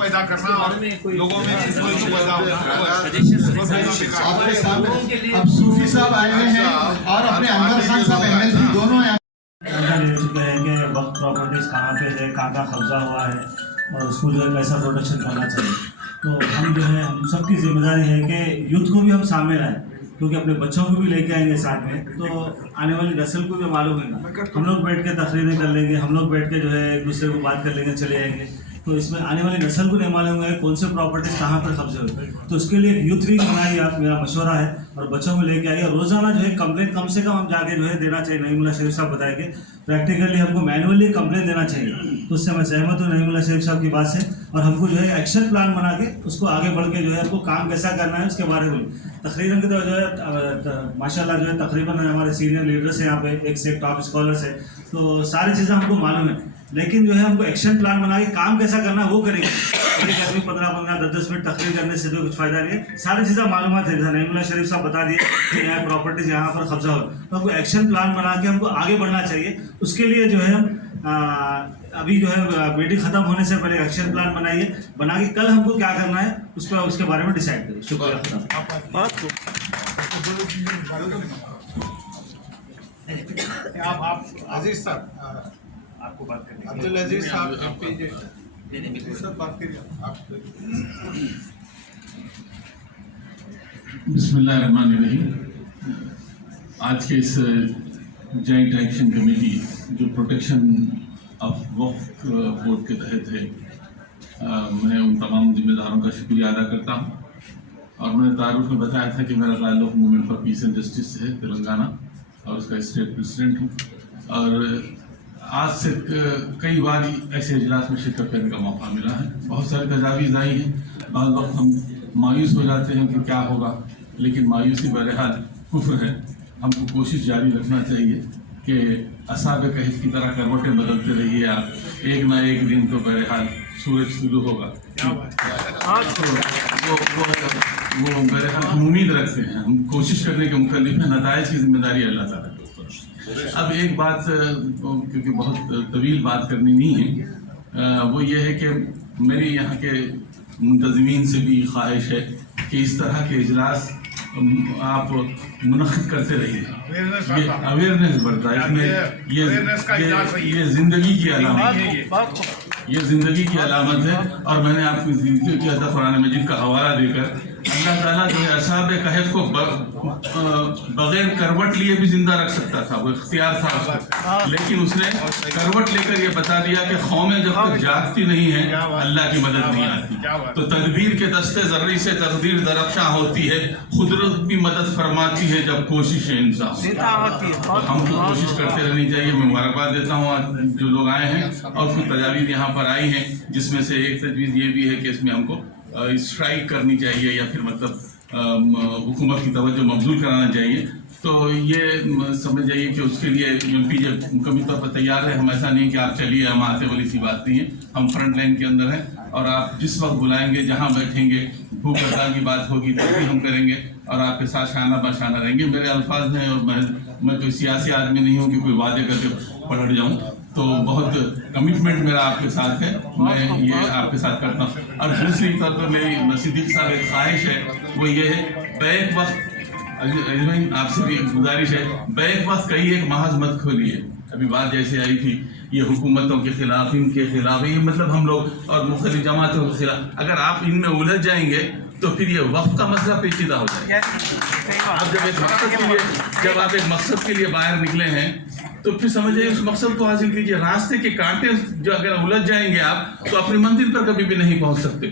पैदा करना और लोगों में पैदा होना। आपके सामने अब सूफी साहब आए हुए हैं और अपने अनवर खान साहब MLC दोनों यहाँ ले चुके हैं कि वक्त प्रॉपर्टीज़ कहाँ पे है, कहाँ का कब्जा हुआ है और उसको जो है कैसा प्रोटेक्शन करना चाहिए। तो हम जो है हम सबकी जिम्मेदारी है कि यूथ को भी हम सामने लाएं, क्योंकि अपने बच्चों को भी लेके आएंगे साथ में, तो आने वाली नस्ल को भी मालूम है ना। हम लोग बैठ के तकरीरें कर लेंगे, हम लोग बैठ के जो है एक दूसरे को बात कर लेंगे, चले आएंगे, तो इसमें आने वाली नस्ल को नहीं मालूम है कौन से प्रॉपर्टीज़ कहाँ पर कब्जे हुए। तो उसके लिए एक यूथ विंग बनाइए आप, मेरा मशवरा है, और बच्चों को लेके आइए। रोज़ाना जो है कंप्लेंट कम से कम हम जाके जो है देना चाहिए। नईमुल्लाह शरीफ साहब बताएंगे प्रैक्टिकली हमको मैनुअली कंप्लेंट देना चाहिए, तो उससे मैं सहमत हूँ नईमुल्लाह शरीफ साहब की बात से। और हमको जो है एक्शन प्लान बना के उसको आगे बढ़ के जो है हमको काम कैसा करना है उसके बारे में तकरीबन तो जो है माशाल्लाह जो है तकरीबन हमारे सीनियर लीडर्स हैं यहाँ पे, एक से एक टॉप स्कॉलर्स है, तो सारी चीज़ें हमको मालूम है, लेकिन जो है हमको एक्शन प्लान बना के काम कैसा करना है वो करेंगे। एक आदमी 15-15, 10-10 मिनट तकरीर करने से जो कुछ फायदा नहीं है। सारी चीज़ें मालूमात है, जैसा नईमुल्लाह शरीफ साहब बता दिए कि यहाँ प्रॉपर्टीज़ यहाँ पर कब्जा हो, तो हमको एक्शन प्लान बना के हमको आगे बढ़ना चाहिए। उसके लिए जो है हम अभी जो है मीटिंग ख़त्म होने से पहले एक्शन प्लान बनाइए, बना के कल हमको क्या करना है उस पर उसके बारे में डिसाइड करिए। शुक्रिया। आप अजीज साहब, आपको बात करनी है। अब्दुल अजीज साहब सब बात करिए आप। बिस्मिल्लाहिर्रहमानिर्रहीम। आज के इस जॉइंट एक्शन कमेटी जो प्रोटेक्शन ऑफ वक्फ बोर्ड के तहत है, मैं उन तमाम जिम्मेदारों का शुक्रिया अदा करता हूँ। और मैंने तारुफ में बताया था कि मेरा ताल्लुक़ movement for piece and justice से है, तेलंगाना, और उसका स्टेट प्रेसिडेंट हूँ। और आज से कई बार ऐसे इजलास में शिरकत करने का मौका मिला है। बहुत सारी तजावीज़ आई हैं, बाद वक्त हम मायूस हो जाते हैं कि क्या होगा, लेकिन मायूसी बहरहाल कुफ्र है। हमको कोशिश जारी रखना चाहिए कि असाब कहफ की तरह करवटें बदलते रहिए आप, एक ना एक दिन तो बहरहाल सूरज शुरू होगा। वो बहरहाल हम उम्मीद रखते हैं, हम कोशिश करने के मुकल्लिफ हैं, नताइज की जिम्मेदारी अल्लाह ताला के ऊपर। अब एक बात, क्योंकि बहुत तवील बात करनी नहीं है, वो ये है कि मेरी यहाँ के मुंतज़मीन से भी ख्वाहिश है कि इस तरह के इजलास आप मुनक़िद करते रहिए। ये अवेयरनेस बढ़ता है, इसमें ये ज़िंदगी की अलामत है, ये ज़िंदगी की अलामत है। और मैंने आपको किया था कुरान मजीद का हवाला देकर, अल्लाह ताला जो है असाब कहफ को बगैर करवट लिए भी जिंदा रख सकता था, वो इख्तियार था उसको, लेकिन उसने करवट लेकर ये बता दिया कि कौमें जब तक जागती नहीं है अल्लाह की मदद नहीं आती। तो तदबीर के दस्ते ज़र्री से तकदीर दरख्शां होती है, कुदरत भी मदद फरमाती है जब कोशिश इंसान होती है। तो हमको कोशिश करते रहनी चाहिए। मैं मुबारकबाद देता हूँ आज जो लोग आए हैं, और कुछ तजावीज़ यहाँ पर आई हैं, जिसमें से एक तजवीज़ ये भी है कि इसमें हमको स्ट्राइक करनी चाहिए, या फिर मतलब हुकूमत की तवज्जो मबजूल कराना चाहिए। तो ये समझ जाइए कि उसके लिए MP मुकम्मल तौर पर तैयार है। हम ऐसा नहीं कि आप चलिए हम आते वाली सी बात नहीं है, हम फ्रंट लाइन के अंदर हैं, और आप जिस वक्त बुलाएंगे, जहाँ बैठेंगे, भूख हड़ताल की बात होगी तो भी हम करेंगे, और आपके साथ शाना बशाना रहेंगे। मेरे अल्फाज हैं, और मैं कोई सियासी आदमी नहीं हूँ कि कोई वादे करके पलट जाऊँ, तो बहुत कमिटमेंट मेरा आपके साथ है, मैं ये आपके साथ करता हूँ। और दूसरी तौर पर मेरी सिद्दीक साहब एक ख्वाहिश है, वो ये है बैक वक्त आपसे भी गुजारिश है, बैक वक्त कई एक महज मत खोलिए। अभी बात जैसे आई थी ये हुकूमतों के खिलाफ, इनके खिलाफ, ये मतलब हम लोग और मुख्तलिफ जमातों के खिलाफ, अगर आप इनमें उलझ जाएंगे तो फिर ये वक्त का मसला पेचीदा हो जाएगा। आप जब आप एक मकसद के लिए बाहर निकले हैं, तो फिर समझिए उस मकसद को हासिल कीजिए। रास्ते के कांटे जो अगर उलझ जाएंगे आप, तो अपनी मंजिल पर कभी भी नहीं पहुंच सकते।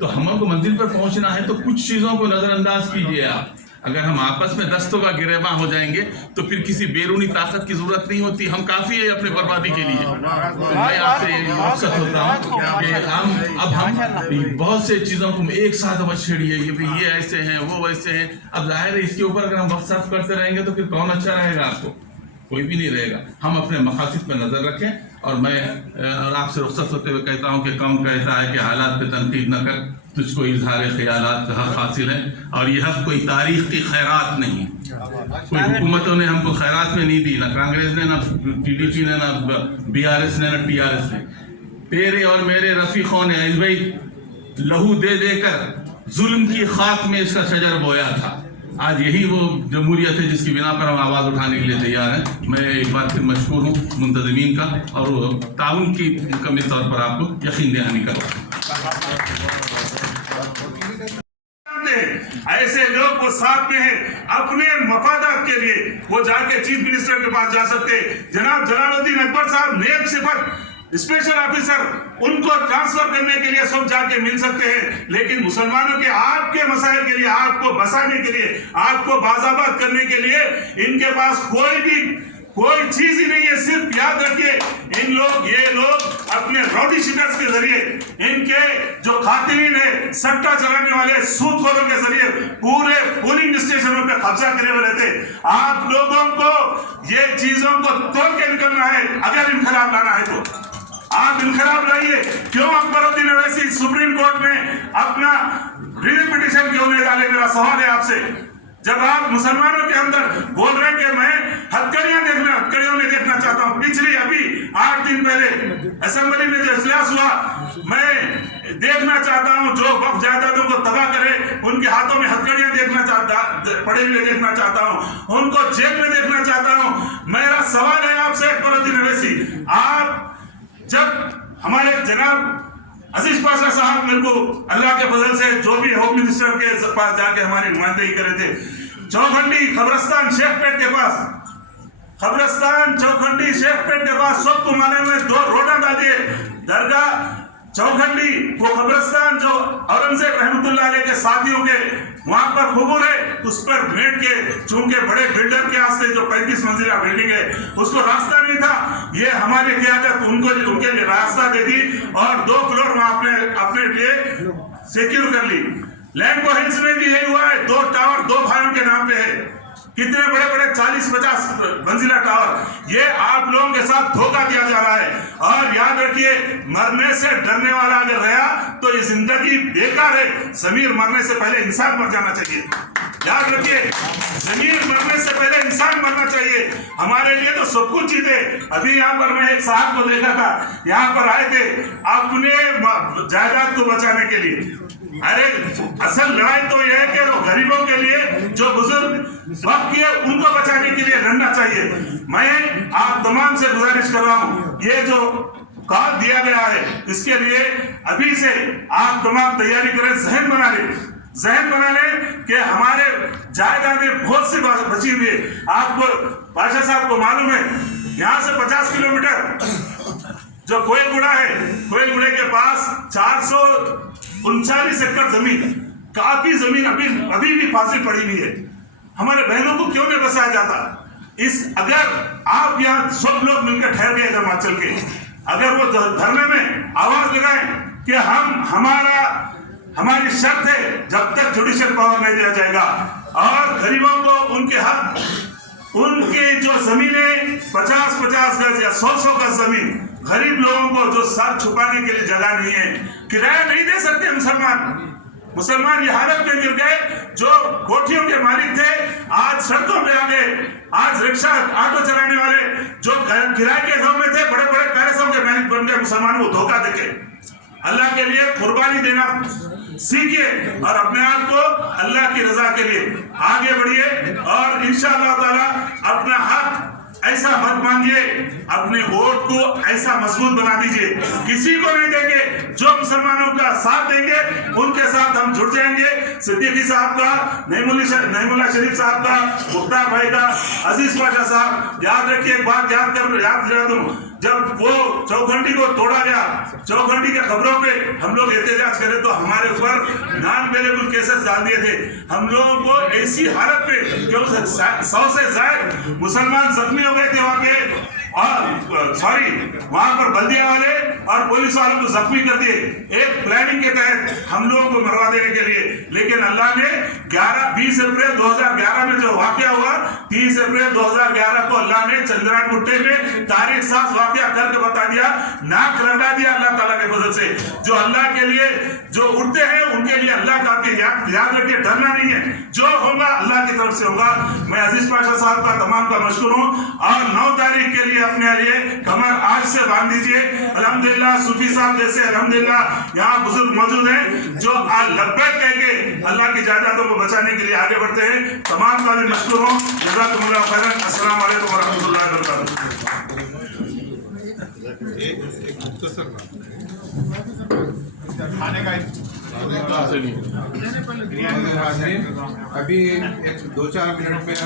तो हमको मंजिल पर पहुंचना है तो कुछ चीज़ों को नज़रअंदाज कीजिए आप। अगर हम आपस में दस्तों का गिरेबा हो जाएंगे तो फिर किसी बैरूनी ताकत की जरूरत नहीं होती, हम काफ़ी है अपने बर्बादी के लिए। तो मैं आपसे मकसद होता हूँ कि हम बहुत से चीज़ों को एक साथ अब छेड़िए, ये ऐसे हैं, वो वैसे हैं। अब जाहिर है इसके ऊपर अगर हम वक्त सर्फ करते रहेंगे तो फिर कौन अच्छा रहेगा? आपको कोई भी नहीं रहेगा। हम अपने मकासद पर नज़र रखें, और मैं आपसे रुख्सत होते हुए कहता हूँ कि कौम कहता है कि हालात पे तनकीद न कर, तुझको इजहार ख्यालात का हक हासिल है, और ये हक कोई तारीख की खैरात नहीं। कोई हुकूमतों ने हमको खैरात में नहीं दी, ना कांग्रेस ने, ना PDP ने, ना BRS ने, ना TRS ने। तेरे और मेरे रफीकों ने भाई लहू दे देकर जुल्म की खाक में इसका शजर बोया था। आज यही वो जमहूरियत है जिसकी बिना पर हम आवाज़ उठाने के लिए तैयार हैं। मैं एक बार फिर मशहूर हूँ मुंतज़मीन का और ताउन की मुकम्मल तौर पर आपको यकीन दहानी करवाऊँ। ऐसे लोग को साथ में है, अपने मफादात के लिए वो जाके चीफ मिनिस्टर के पास जा सकते। जनाब जलालुद्दीन अकबर साहब नेक सिफत स्पेशल ऑफिसर, उनको ट्रांसफर करने के लिए सब जाके मिल सकते हैं, लेकिन मुसलमानों के आपके मसाइल के लिए, आपको बसाने के लिए, आपको बाज़ाबात करने के लिए इनके पास कोई चीज ही नहीं है। सिर्फ याद रखिए ये लोग अपने रॉडी शीटर्स के जरिए, इनके जो खातिरीन है, सट्टा चलाने वाले सूदखोरों के जरिए पूरे पोलिंग स्टेशनों पे कब्जा करे हुए रहते। आप लोगों को ये चीजों को तोड़ के निकलना है। अगर इनकलाब लाना है तो आप इनकलाब लाइए। क्यों अकबरुद्दीन अवैसी सुप्रीम कोर्ट में अपना रिव्यू पिटीशन क्यों नहीं डाले? मेरा सवाल है आपसे। जब आप मुसलमानों के अंदर बोल रहे हैं कि मैं हथकड़ियों में देखना चाहता हूं, पिछली अभी 8 दिन पहले असेंबली में जो इजलास हुआ, मैं देखना चाहता हूं जो वक्फ जायदादों को तबाह करे उनके हाथों में हथकड़ियां पड़े हुए देखना चाहता हूं, उनको जेल में देखना चाहता हूं। मेरा सवाल है आपसे अकबरुद्दीन अवैसी, आप जब हमारे जनाब अजीज पाशा साहब मेरे को अल्लाह के फजल से जो भी होम मिनिस्टर के पास जाके हमारी नुमाइंदगी करे थे, चौखंडी खबरस्तान शेखपेट के पास, खबरस्तान चौखंडी शेखपेट के पास सबको माने में 2 रोड़ा डालिए। दरगाह चौखंडी वो खबरस्तान जो औरंगजेब रहमतुल्लाह अलैह के साथियों के वहां पर खुबूर है, उस पर मेट के चूंकि बड़े बिल्डर के वास्ते जो 35 मंजिला बिल्डिंग है उसको रास्ता नहीं था, ये हमारी क़यादत उनके लिए रास्ता दे दी और 2 फ्लोर वहां अपने लिए सिक्योर कर ली। लैंको हिल्स में भी यही हुआ है, 2 टावर 2 भाइयों के नाम पे है। कितने बड़े बड़े 40-50 मंजिला टावर, ये आप लोगों के साथ धोखा दिया जा रहा है। और याद रखिए, मरने से डरने वाला अगर रहा तो ये जिंदगी बेकार है। ज़मीर मरने से पहले इंसान मर जाना चाहिए। याद रखिए, ज़मीर मरने से पहले इंसान मरना चाहिए। हमारे लिए तो सब कुछ चीज है। अभी यहाँ पर मैं एक साहब को देखा था, यहाँ पर आए थे अपने जायदाद को बचाने के लिए। अरे असल लड़ाई तो यह है कि गरीबों के लिए, जो बुजुर्ग वक्त किए उनको बचाने के लिए लड़ना चाहिए। मैं आप तमाम से गुजारिश कर रहा हूँ, ये जो कॉल दिया गया है इसके लिए अभी से आप तमाम तैयारी करें, जहन बना लें कि हमारे जायदादें बहुत सी बची हुई है। आपको पाशा साहब को मालूम है, यहाँ से 50 किलोमीटर जो कोयलगुड़ा है, कोयलगुड़े के पास 439 एकड़ जमीन, काफी जमीन अभी भी फासिल पड़ी हुई है। हमारे बहनों को क्यों नहीं बसाया जाता? अगर आप यहाँ सब लोग मिलकर ठहर गए हिमाचल के, अगर वो धरने में आवाज लगाएं कि हमारी शर्त है जब तक जुडिशियल पावर नहीं दिया जाएगा और गरीबों को उनके हक, उनके जो जमीनें 50-50 गज या 100-100 गज जमीन, गरीब लोगों को जो सर छुपाने के लिए जगह नहीं है, किराया नहीं दे सकते मुसलमान ये हालत में गिर गए। जो कोठियों के मालिक थे आज सड़कों पे आ गए। आज रिक्शा ऑटो चलाने वाले जो किराए के गांव में थे, बड़े बड़े पैलेसों के मालिक बन गए। मुसलमानों को धोखा देके अल्लाह के लिए कुर्बानी देना सीखिए और अपने आप को अल्लाह की रजा के लिए आगे बढ़िए और इंशाअल्लाह ताला अपना हक ऐसा मत मांगिए, अपने वोट को ऐसा मजबूत बना दीजिए। किसी को नहीं देंगे, जो मुसलमानों का साथ देंगे उनके साथ हम जुड़ जाएंगे। सिद्दीकी साहब का, नईमुल्लाह शरीफ साहब का, मुख्तार भाई का, अजीज पाशा साहब, याद रखिए एक बात याद दिला दूं, जब वो चौखंडी को तोड़ा गया, चौखंडी के खबरों पे हम लोग एहतजाज करे तो हमारे ऊपर नॉन अवेलेबल केसेस डाल दिए थे। हम लोगों को ऐसी हालत में क्यों 100 से ज्यादा मुसलमान जख्मी हो गए थे वहां पे, और वहां पर बल्दिया वाले और पुलिस वालों को जख्मी कर दिए एक प्लानिंग के तहत हम लोगों को मरवा देने के लिए। लेकिन अल्लाह ने 20 अप्रैल 2011 में जो वाकया हुआ, 30 अप्रैल 2011 को अल्लाह ने चंद्रायन गुट्टे में तारीख साज वाकया करके बता दिया, नाक रगड़ा दिया अल्लाह ताला के फजल से। जो अल्लाह के लिए जो उठते हैं उनके लिए अल्लाह का भी याद रखिए, डरना नहीं है, जो होगा अल्लाह की तरफ से होगा। मैं अजीज पाशा साहब का तमाम का मशकूर हूँ। और 9 तारीख के लिए अपने लिए कमर आज से बांध दीजिए। अल्हम्दुलिल्लाह सूफी साहब जैसे अल्हम्दुलिल्लाह यहाँ बुजुर्ग मौजूद हैं जो लब्बैक कह के अल्लाह की जायदादों को बचाने के लिए आगे बढ़ते हैं। तमाम का भी मशकूर हूँ। जज़ाकुमुल्लाह खैरन। अस्सलाम वालेकुम वरहमतुल्लाहि वबरकातुहू। खाने का अभी 2-4 मिनट में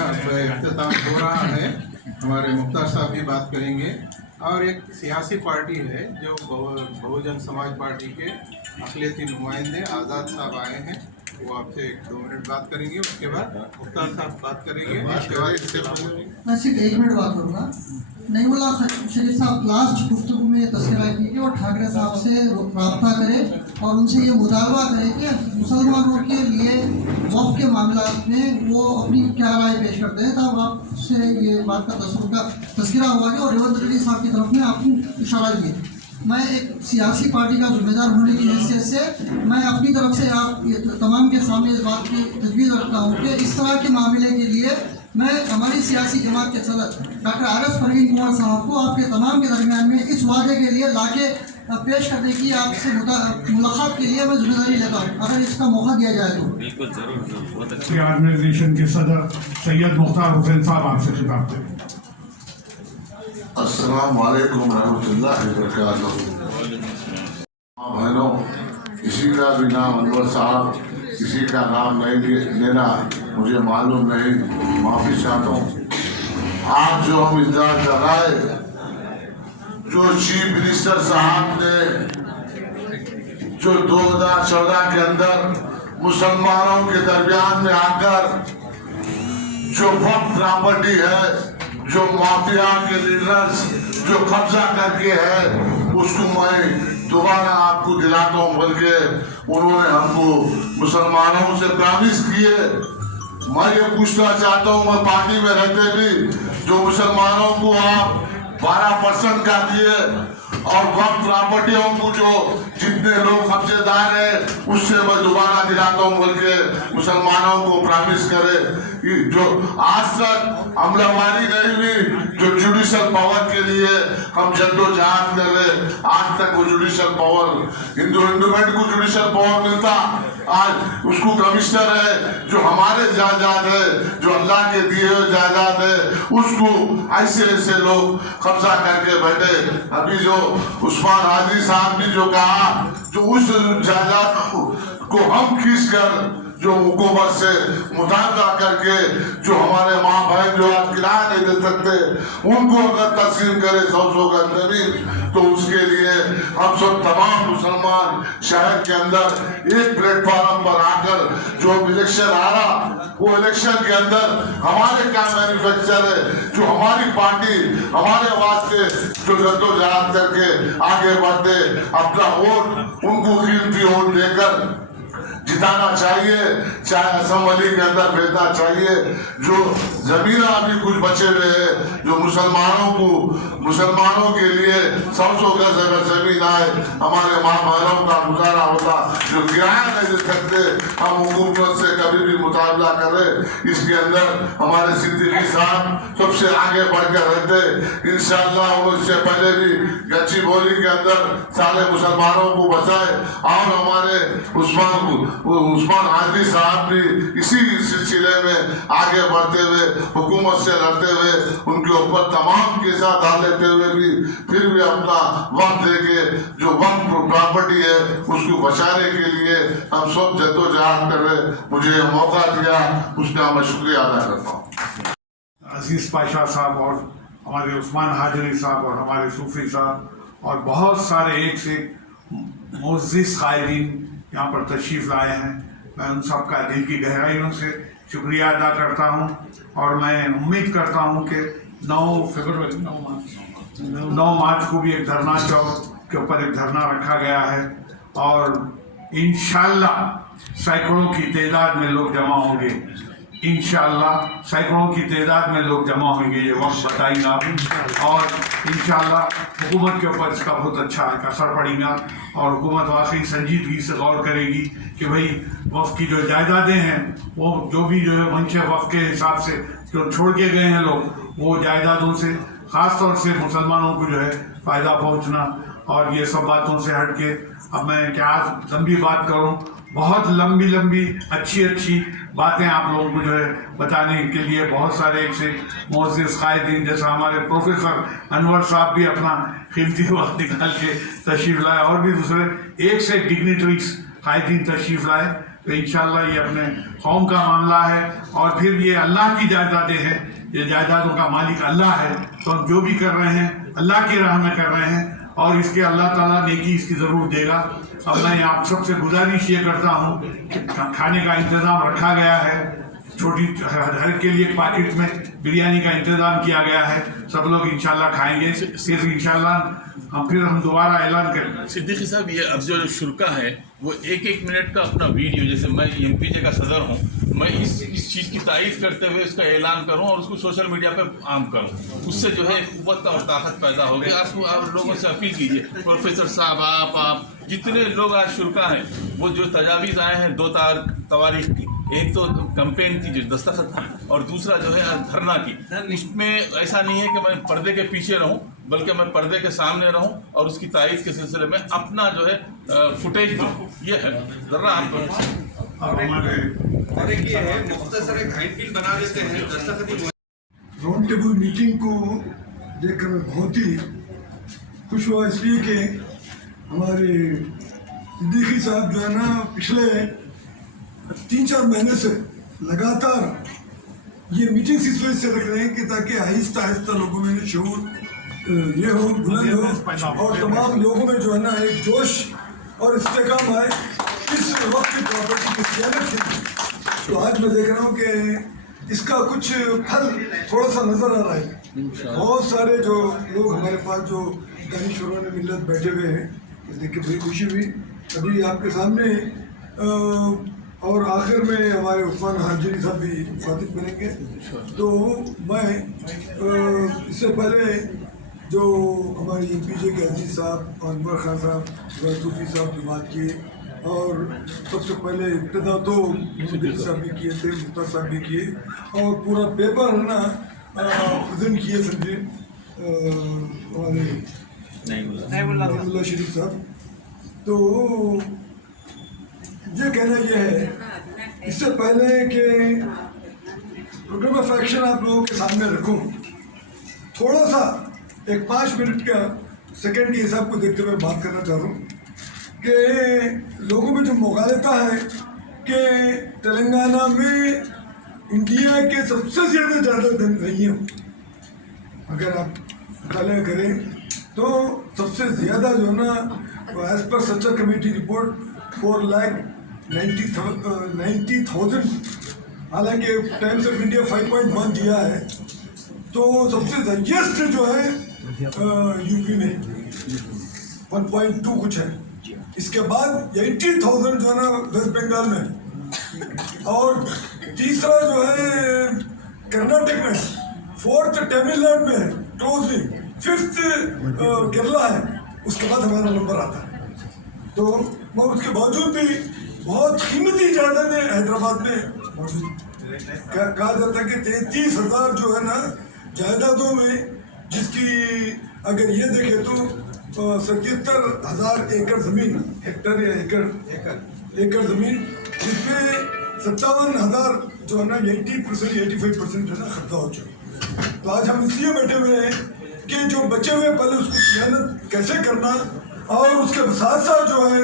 इख्तिताम हो रहा है। हमारे मुख्तार साहब भी बात करेंगे। और एक सियासी पार्टी है जो बहुजन समाज पार्टी के अक़लियती नुमाइंदे आज़ाद साहब आए हैं, वो आपसे 1-2 मिनट बात करेंगे। उसके बाद मुख्तार साहब बात करेंगे। उसके बाद मैं सिर्फ 1 मिनट बात करूँगा। नईमुल्लाह शरीफ साहब लास्ट गुफ्तगू में तस्करा की कि वो ठाकरे साहब से रब्ता करें और उनसे ये मुतालबा करें कि मुसलमानों के लिए वक़्फ़ के मामला में वो अपनी क्या राय पेश करते हैं। तब आपसे ये बात का तस्करा हुआ कि और रेवंत रेड्डी साहब की तरफ में आपने इशारा किया। मैं एक सियासी पार्टी का जिम्मेदार होने की हैसियत से मैं अपनी तरफ से आप तमाम के सामने इस बात की तजवीज़ रखता हूँ कि इस तरह के मामले के लिए मैं हमारी सियासी जमात के सदर डॉक्टर RS परवीन कुमार साहब को आपके तमाम के दरमियान में इस वादे के लिए लाके पेश करने की आपसे मुलाकात के लिए मैं जिम्मेदारी लेता हूँ, अगर इसका मौका दिया जाए तो। बिल्कुल जरूर। बहुत अच्छी ऑर्गेनाइजेशन के सदर सैयद मुख्तार हुसैन साहब आपसे खिताब करें। अस्सलाम वालेकुम रहमतुल्लाहि वबरकातुहू। बहनों, किसी का भी नाम अनवर साहब, किसी का नाम नहीं लेना मुझे मालूम नहीं, माफ़ी चाहता हूँ। आज जो हम इजलास लगाए, जो चीफ मिनिस्टर साहब ने जो 2014 के अंदर मुसलमानों के दरमियान में आकर जो वक्त प्रॉपर्टी है, जो माफिया के लीडर्स जो कब्जा करके है, उसको मैं दोबारा आपको दिलाता हूँ। बल्कि उन्होंने हमको मुसलमानों से प्रॉमिस किए। मैं ये पूछना चाहता हूँ, मैं पार्टी में रहते भी जो मुसलमानों को आप 12% का दिए और वक्त प्रॉपर्टियों को जो जितने लोग कब्जेदार है उससे मैं दोबारा दिलाता हूँ। बल्कि मुसलमानों को प्रॉमिस करे कि जो आज तक अमलावारी नहीं हुई, जो जुडिशल पावर के लिए हम जद्दोजहद कर रहे, आज तक वो जुडिशल पावर इंडिपेंडेंट को जुडिशल पावर मिलता, आज उसको कमिश्नर है जो हमारे जायदाद है, जो अल्लाह के दिए हुए जायदाद है, उसको ऐसे ऐसे लोग कब्जा करके बैठे। अभी जो उस्मान हाजी साहब ने जो कहा, जो उस जायदाद को हम खींच कर जो हुकूमत से मुतालबा करके जो हमारे माँ बहन जो आज किराया नहीं दे सकते, उनको अगर तस्लीम करे 100 गज जमीन, तो उसके लिए हम सब तमाम मुसलमान शहर के अंदर एक प्लेटफॉर्म पर आकर जो इलेक्शन आ रहा, वो इलेक्शन के अंदर हमारे क्या मैन्युफैक्चर है, जो हमारी पार्टी हमारे वास्ते जो जद्दोजहद करके आगे बढ़ते, अपना वोट उनको कीमती वोट देकर जिताना चाहिए, चाहे असेंबली के अंदर भेजना चाहिए। जो जमीन अभी कुछ बचे हुए हैं, जो मुसलमानों के लिए 100 गज अगर जमीन आए, हमारे माँ बहनों का गुजारा होता, जो किराया नहीं दे सकते, हम हुकूमत से कभी भी मुकाबला करें। इसके अंदर हमारे सिद्दीकी साहब सबसे आगे बढ़कर रहते। इंशाअल्लाह उससे पहले भी गच्ची बोली के अंदर सारे मुसलमानों को बचाए। और हमारे उस्मान हाजी साहब भी इसी सिलसिले में आगे बढ़ते हुए, हुकूमत से लड़ते हुए, उनके ऊपर तमाम केसा डाल लेते हुए भी फिर भी अपना वक्त देके जो वक्त प्रॉपर्टी है उसको बचाने के लिए हम सब जद्दोजहद कर रहे। मुझे यह मौका दिया, उसका मैं शुक्रिया अदा करता हूँ। अजीज पाशा साहब और हमारे उस्मान हाजरी साहब और हमारे सूफी साहब और बहुत सारे एक से मुअज़्ज़िज़ क़ाइदीन यहाँ पर तशरीफ़ लाए हैं। मैं उन सब का दिल की गहराइयों से शुक्रिया अदा करता हूँ और मैं उम्मीद करता हूँ कि 9 मार्च को भी एक धरना चौक के ऊपर एक धरना रखा गया है और इंशाअल्लाह सैकड़ों की तादाद में लोग जमा होंगे। इंशाअल्लाह सैकड़ों की तादाद में लोग जमा होंगे, ये वक्त बताएंगे आप, और इंशाअल्लाह हुकूमत के ऊपर इसका बहुत अच्छा एक असर पड़ेगा और हुकूमत वाकई संजीदगी से गौर करेगी कि भाई वफ़ की जो जायदादें हैं वो जो भी जो है मंशे वफ़ के हिसाब से जो छोड़ के गए हैं लोग, वो जायदादों से ख़ास तौर से मुसलमानों को जो है फ़ायदा पहुँचना। और ये सब बातों से हट के अब मैं क्या लंबी बात करूँ, बहुत लंबी लंबी अच्छी अच्छी बातें आप लोगों को जो है बताने के लिए बहुत सारे एक से मोअज़्ज़िज़ क़ायदीन जैसा हमारे प्रोफेसर अनवर साहब भी अपना कीमती वक्त निकाल के तशरीफ़ लाए और भी दूसरे एक से डिग्निटरीज क़ायदीन तशरीफ़ लाए। तो इंशाअल्लाह ये अपने कौम का मामला है और फिर ये अल्लाह की जायदादें हैं, ये जायदादों का मालिक अल्लाह है। तो हम जो भी कर रहे हैं अल्लाह की राह में कर रहे हैं और इसके अल्लाह ताला नेकी इसकी ज़रूर देगा। अब मैं आप सबसे गुजारिश ये करता हूँ कि खाने का इंतज़ाम रखा गया है, छोटी हर के लिए पैकेट में बिरयानी का इंतज़ाम किया गया है, सब लोग इंशाल्लाह खाएंगे, फिर इंशाल्लाह फिर हम दोबारा ऐलान करें। सिद्दीकी साहब, ये अब जो शुरा है वो एक मिनट का अपना वीडियो, जैसे मैं MPJ का सदर हूँ, मैं इस चीज़ की तारीफ करते हुए इसका ऐलान करूँ और उसको सोशल मीडिया पे आम करूँ, उससे जो है क़ुव्वत और ताकत पैदा होगी। आप लोगों से अपील कीजिए, प्रोफेसर साहब आप जितने लोग आज शुरा हैं, वो जो तजावीज़ आए हैं 2 तवारीख की, एक तो कैंपेन की जो दस्तखत था और दूसरा जो है धरना की, उसमें ऐसा नहीं है कि मैं पर्दे के पीछे रहूं, बल्कि मैं पर्दे के सामने रहूं और उसकी तारीफ के सिलसिले में अपना जो है फुटेज दूं, ये है जरा आप राउंड टेबल मीटिंग को देखकर मैं बहुत ही खुश हुआ, इसलिए कि हमारे सिद्दीकी साहब जो है ना पिछले 3-4 महीने से लगातार ये मीटिंग्स इस वजह से रख रहे हैं कि ताकि आहिस्ता आहिस्ता लोगों में शऊर ये हो, बुलंद हो और तमाम लोगों में जो है ना एक जोश और इस्तेकाम आए इस वक्त की प्रॉपर्टी की सियानत के। तो आज मैं देख रहा हूँ कि इसका कुछ फल थोड़ा सा नज़र आ रहा है। बहुत सारे जो लोग हमारे पास जो दानिशवरों ने मिल्लत बैठे हुए हैं, देख के बड़ी खुशी हुई। अभी आपके सामने और आखिर में हमारे उस्मान हाजिरी साहब भी मुखातिब करेंगे। तो मैं इससे पहले जो हमारे MPJ के अजीज़ साहब अनवर खान साहब, सूफी साहब की बात किए और सबसे पहले इब्तिदा तो सिद्दीकी साहब भी किए थे, मुख्तार साहब भी किए और पूरा पेपर है ना प्रेजेंट किए समझे हमारे नईमुल्लाह शरीफ साहब। तो ये कहना यह है, इससे पहले कि प्रोग्राम ऑफ एक्शन आप लोगों के सामने रखूं, थोड़ा सा एक 5 मिनट का सेकंड के हिसाब को देखते हुए बात करना चाह रहा हूँ कि लोगों में जो मुगालता है कि तेलंगाना में इंडिया के सबसे ज़्यादा नहीं हो, अगर आप मुताला करें तो सबसे ज़्यादा जो है ना एज पर सच्चा कमेटी रिपोर्ट 4,90,000, हालांकि टाइम्स ऑफ इंडिया 5.1 दिया है। तो सबसे हाईएस्ट जो है यूपी में 1.2 कुछ है, इसके बाद 80,000 जो है ना वेस्ट बंगाल में और तीसरा जो है कर्नाटक में, 4th तमिलनाडु में क्लोजली, 5th केरला है, उसके बाद हमारा नंबर आता है। तो मगर उसके बावजूद भी बहुत कीमती जायदादें हैदराबाद में मौजूद। कहा जाता है कि 33,000 जो है ना जायदादों में, जिसकी अगर ये देखें तो 77,000 एकड़ ज़मीन, हेक्टर या एकड़ ज़मीन, जिसमें 57,000 जो है ना 80% 85% जो है ना खर्चा हो चुका। तो आज हम इसलिए बैठे हुए हैं कि जो बचे हुए पहले उसको सियानत कैसे करना और उसके साथ साथ जो है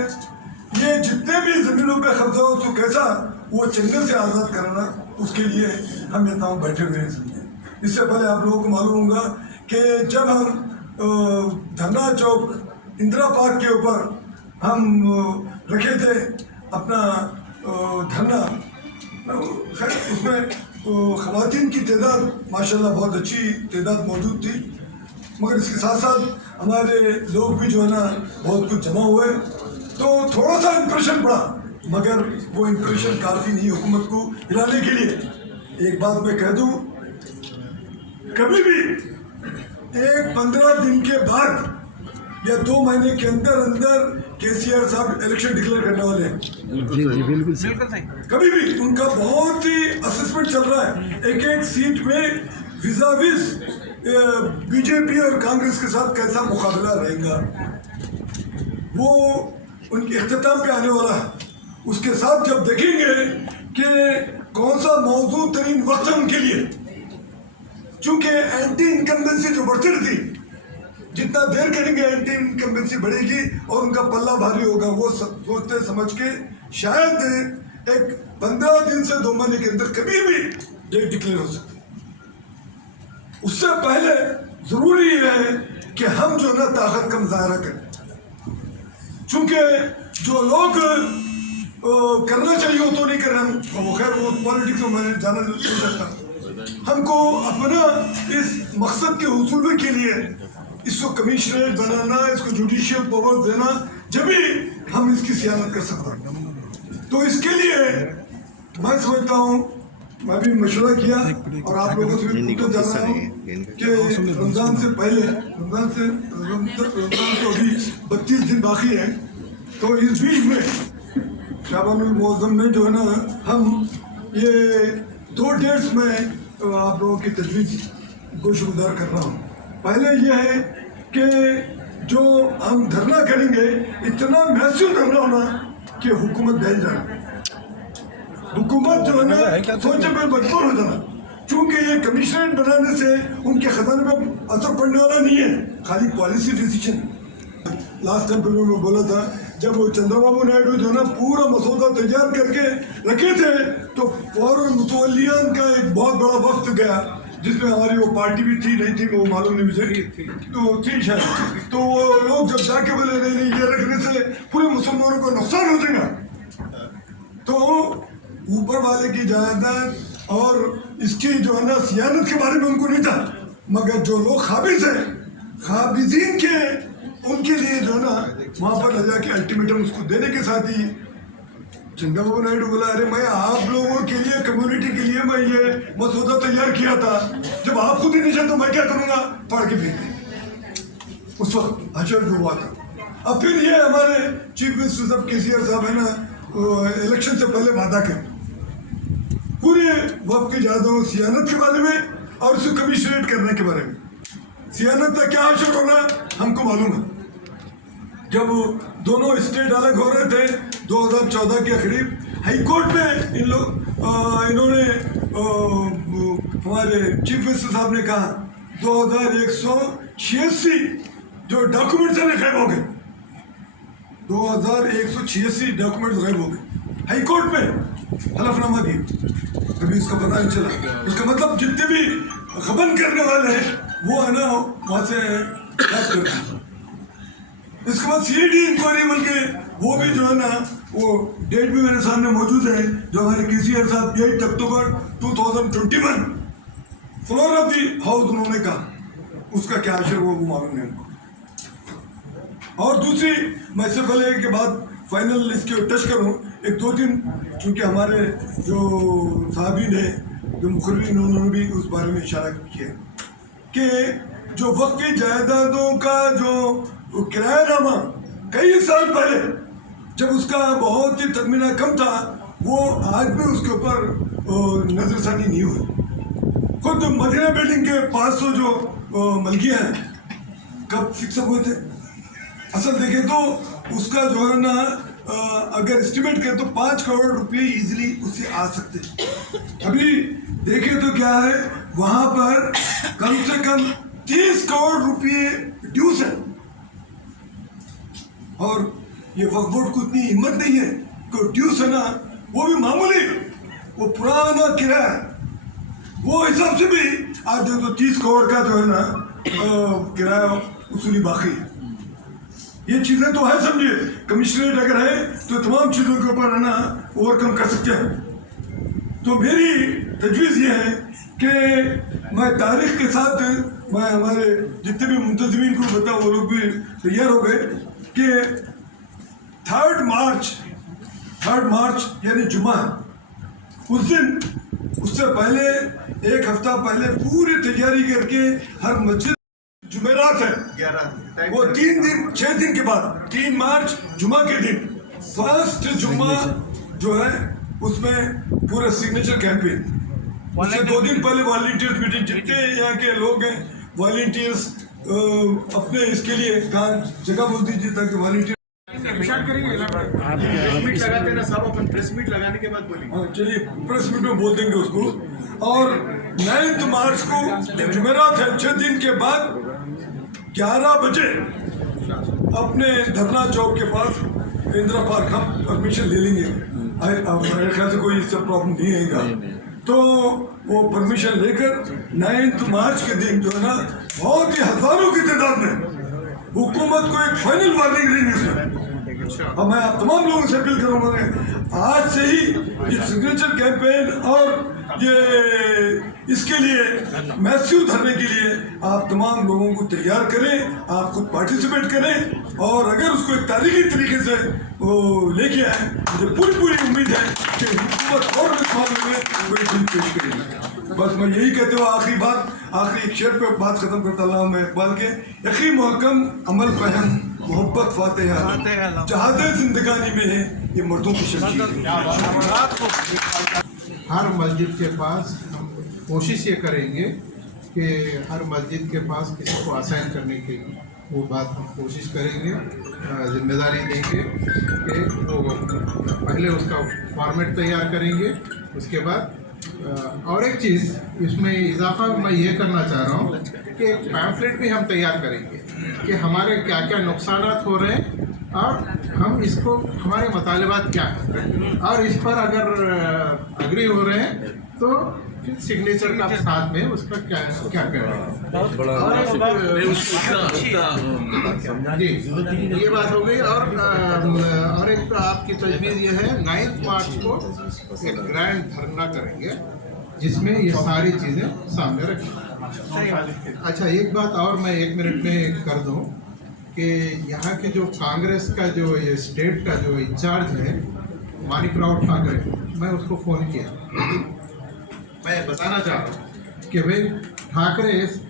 ये जितने भी ज़मीनों पे कब्जा हो उसको कैसा वो जंगल से आज़ाद कराना, उसके लिए हम ये तमाम बैठे हुए हैं। इससे पहले आप लोगों को मालूम होगा कि जब हम धरना चौक इंदिरा पार्क के ऊपर हम रखे थे अपना धरना, उसमें ख़वातीन की तादाद माशाल्लाह बहुत अच्छी तादाद मौजूद थी, मगर इसके साथ साथ हमारे लोग भी जो है ना बहुत कुछ जमा हुए। तो थोड़ा सा इम्प्रेशन पड़ा, मगर वो इम्प्रेशन काफ़ी नहीं हुकूमत को हिलाने के लिए। एक बात मैं कह दूं, कभी भी एक 15 दिन के बाद या 2 महीने के अंदर अंदर केसीआर साहब इलेक्शन डिक्लेयर करने वाले हैं। बिल्कुल सही। कभी भी उनका बहुत ही असेसमेंट चल रहा है, एक एक सीट में विजाविज बीजेपी और कांग्रेस के साथ कैसा मुकाबला रहेगा, वो उनके इख्तिताम पे आने वाला है। उसके साथ जब देखेंगे कि कौन सा मौजू तरीन वक्त है उनके लिए, चूंकि एंटी इनकम्बेंसी जो बढ़ती रहती, जितना देर करेंगे एंटी इनकम्बेंसी बढ़ेगी और उनका पल्ला भारी होगा। वो सोचते समझ के शायद एक 15 दिन से 2 महीने के अंदर कभी भी डेट डिक्लेयर हो सकती है। उससे पहले जरूरी है कि हम जो ना ताकत का मुजाहरा करें, चूंकि जो लोग करना चाहिए वो तो नहीं कर रहे हम, वो खैर वो पॉलिटिक्स में मैं जाना नहीं चाहता। हमको अपना इस मकसद के हुसूल के लिए इसको कमिश्नरेट बनाना, इसको जुडिशियल पावर देना, जब भी हम इसकी सियानत कर सकते हैं। तो इसके लिए मैं समझता हूँ, मैं भी मशवरा किया और आप लोगों से भी पूछना चाह रहा हूँ कि रमज़ान से पहले, रमज़ान तो अभी 32 दिन बाकी है, तो इस बीच में शाबानुल मौज़म में जो है ना, हम ये 2 डेट्स में आप लोगों की तजवीज़ को शुरुदार कर रहा हूँ। पहले ये है कि जो हम धरना करेंगे, इतना मैसूर धरना होना कि हुकूमत दहल जाए, हुकूमत जो है ना सोचे पे मजबूर हो जाना, चूंकि ये कमिश्नरेट बनाने से उनके खजाने में असर पड़ने वाला नहीं है, खाली पॉलिसी डिसीजन। लास्ट टाइम पे मैं बोला था, जब वो चंद्रबाबू नायडू जो है ना पूरा मसौदा तैयार करके रखे थे, तो फौरन मुतवल्लियान का एक बहुत बड़ा वक्त गया, जिसमें हमारी वो पार्टी भी थी नहीं थी वो मालूम नहीं मुझे, तो थी शायद। तो वो लोग जब जाके बोले नहीं ये रखने से पूरे मुसलमानों को नुकसान हो जाएगा, तो ऊपर वाले की जायदाद और इसकी जो है ना सियानत के बारे में उनको नहीं था, मगर जो लोग खाबिज हैं, खाबिजीन के, उनके लिए जो है ना वहाँ पर ले जाके अल्टीमेटम उसको देने के साथ ही चंद्रबाबू नायडू बोला, अरे मैं आप लोगों के लिए, कम्युनिटी के लिए मैं ये मसौदा तैयार किया था, जब आप खुद ही नहीं चाहते तो मैं क्या करूँगा, पढ़ के फेंक। उस वक्त हशर जो हुआ था। अब फिर ये हमारे चीफ मिनिस्टर साहब केसीआर साहब है ना, इलेक्शन से पहले वादा कर पूरे वक्त की जायदादों सियानत के बारे में और उसको कमिश्नरेट करने के बारे में। सियानत का क्या असर होना हमको मालूम है। जब दोनों स्टेट अलग हो रहे थे 2014 के करीब, हाईकोर्ट में इन्होंने हमारे चीफ मिनिस्टर साहब ने कहा 2186 जो डॉक्यूमेंट्स हैं गायब हो गए, 2186 डॉक्यूमेंट्स गायब हो गए। हाईकोर्ट में हलफनामा दी, कभी इसका पता नहीं चला। इसका मतलब जितने भी गबन करने वाले हैं वो है ना वहाँ से गायब कर दिया। इसके बाद CID इंक्वायरी, बल्कि वो भी जो है ना, वो डेट भी मेरे सामने मौजूद है, जो हमारे केसीआर साहब 8 अक्टूबर 2021 फ्लोर ऑफ दी हाउस उन्होंने कहा, उसका क्या असर वो मालूम नहीं हमको। और दूसरी, मैं इससे पहले के बाद फाइनल इसके टच करूँ, 1-2 दिन चूँकि हमारे जो साहबीन है, जो मुखर्रीन, उन्होंने भी उस बारे में इशारा किया कि जो वक्फी जायदादों का जो किरायानामा कई साल पहले जब उसका बहुत ही तखमीना कम था, वो आज भी उसके ऊपर नजरसानी नहीं हुई। खुद मदीना बिल्डिंग के 500 जो मलकियाँ हैं कब फिक्सअप हुए थे, असल देखें तो उसका जो है ना अगर एस्टिमेट करें तो 5 करोड़ रुपये इजीली उससे आ सकते। अभी देखें तो क्या है, वहाँ पर कम से कम 30 करोड़ रुपये ड्यूस है, और ये वक्फ बोर्ड को इतनी हिम्मत नहीं है कि ड्यूस है ना वो भी मामूली, वो पुराना किराया, वो हिसाब से भी आज तो 30 करोड़ का जो है ना किराया वसूली बाकी है। ये चीज़ें तो है, समझिए कमिश्नरेट अगर है तो तमाम चीज़ों के ऊपर है ना ओवरकम कर सकते हैं। तो मेरी तजवीज़ ये है कि मैं तारीख के साथ, मैं हमारे जितने भी मुंतज़मीन को बताऊँ, वो लोग भी तैयार हो गए कि 3 मार्च यानी जुमा, उस दिन उससे पहले एक हफ्ता पहले पूरी तैयारी करके हर मस्जिद जुमेरात है वो 6 दिन के बाद 3 मार्च जुमा के दिन फर्स्ट जुम्मा जो है उसमें पूरा सिग्नेचर कैंपेन उससे 2 दिन पहले वॉलंटियर्स मीटिंग जितने यहाँ के लोग हैं वॉलंटियर्स अपने इसके लिए जगह बोल दीजिए ताकि वॉलंटियर प्रेस मीट लगाने के बाद बोलेंगे। चलिए प्रेस मीट में बोल देंगे उसको। और 9 मार्च को जुमेरात है 6 दिन के बाद 11 बजे अपने धरना चौक के पास इंदिरा पार्क हम परमिशन ले लेंगे। मेरे ख्याल से कोई इससे प्रॉब्लम नहीं आएगा। तो वो परमिशन लेकर 9 मार्च के दिन जो है ना बहुत ही हजारों की तादाद में हुकूमत को एक फाइनल वार्निंग देंगे इसमें। अब मैं आप तमाम लोगों से अपील करूँगा आज से ही ये सिग्नेचर कैंपेन और ये इसके लिए मैसिव धरने के लिए आप तमाम लोगों को तैयार करें, आप खुद पार्टिसिपेट करें और अगर उसको एक तारीखी तरीके से वो लेके आए मुझे पूरी उम्मीद है कि हुकूमत और इस मामले में कोई बिल पेश करेगी। बस मैं यही कहते हुए आखिरी एक शेर पे बात खत्म करता हूँ मैं इकबाल के यकीन मुहक्कम अमल पहन मोहब्बत फातेहा चाहते जिंदगानी में है ये मर्दों की शक्ति। हर मस्जिद के पास हम कोशिश ये करेंगे कि हर मस्जिद के पास किसी को असाइन करने की वो बात हम कोशिश करेंगे, जिम्मेदारी देंगे कि वो पहले उसका फॉर्मेट तैयार करेंगे। उसके बाद और एक चीज़ इसमें इजाफा मैं ये करना चाह रहा हूँ कि एक पैम्फलेट भी हम तैयार करेंगे कि हमारे क्या क्या नुकसान हो रहे हैं और हम इसको हमारे मुतालबात क्या हैं और इस पर अगर अग्री हो रहे हैं तो फिर सिग्नेचर का साथ में उसका क्या करें। जी ये बात हो गई। और एक तो आपकी तजवीज़ ये है 9 मार्च को एक ग्रैंड धरना करेंगे जिसमें ये सारी चीज़ें सामने रखेंगे। अच्छा एक बात और मैं 1 मिनट में कर दूं कि यहाँ के जो कांग्रेस का जो ये स्टेट का जो इंचार्ज है मानिकराव ठाकरे, मैं उसको फ़ोन किया। मैं बताना चाह रहा हूँ कि भाई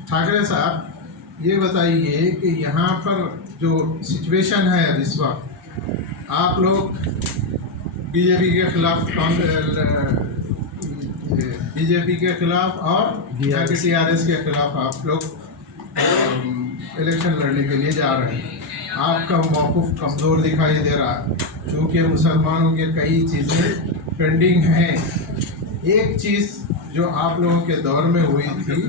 ठाकरे साहब ये बताइए कि यहाँ पर जो सिचुएशन है इस वक्त आप लोग बीजेपी के खिलाफ और TRS के खिलाफ आप लोग इलेक्शन लड़ने के लिए जा रहे हैं। आपका मौक़िफ़ कमज़ोर दिखाई दे रहा है क्योंकि मुसलमानों के कई चीज़ें पेंडिंग हैं। एक चीज़ जो आप लोगों के दौर में हुई थी,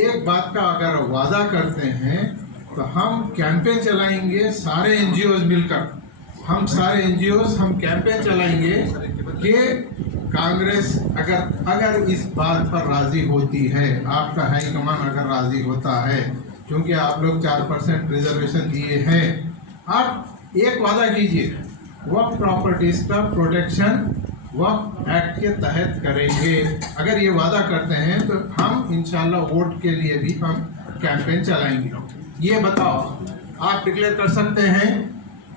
एक बात का अगर वादा करते हैं तो हम कैंपेन चलाएंगे सारे NGOs मिलकर, हम कैंपेन चलाएंगे कि कांग्रेस अगर इस बात पर राज़ी होती है, आपका हाईकमान अगर राज़ी होता है क्योंकि आप लोग 4% रिजर्वेशन दिए हैं, आप एक वादा कीजिए वक्फ प्रॉपर्टीज़ का प्रोटेक्शन वक्फ एक्ट के तहत करेंगे। अगर ये वादा करते हैं तो हम इंशाल्लाह वोट के लिए भी हम कैंपेन चलाएंगे। ये बताओ आप डिक्लेयर कर सकते हैं?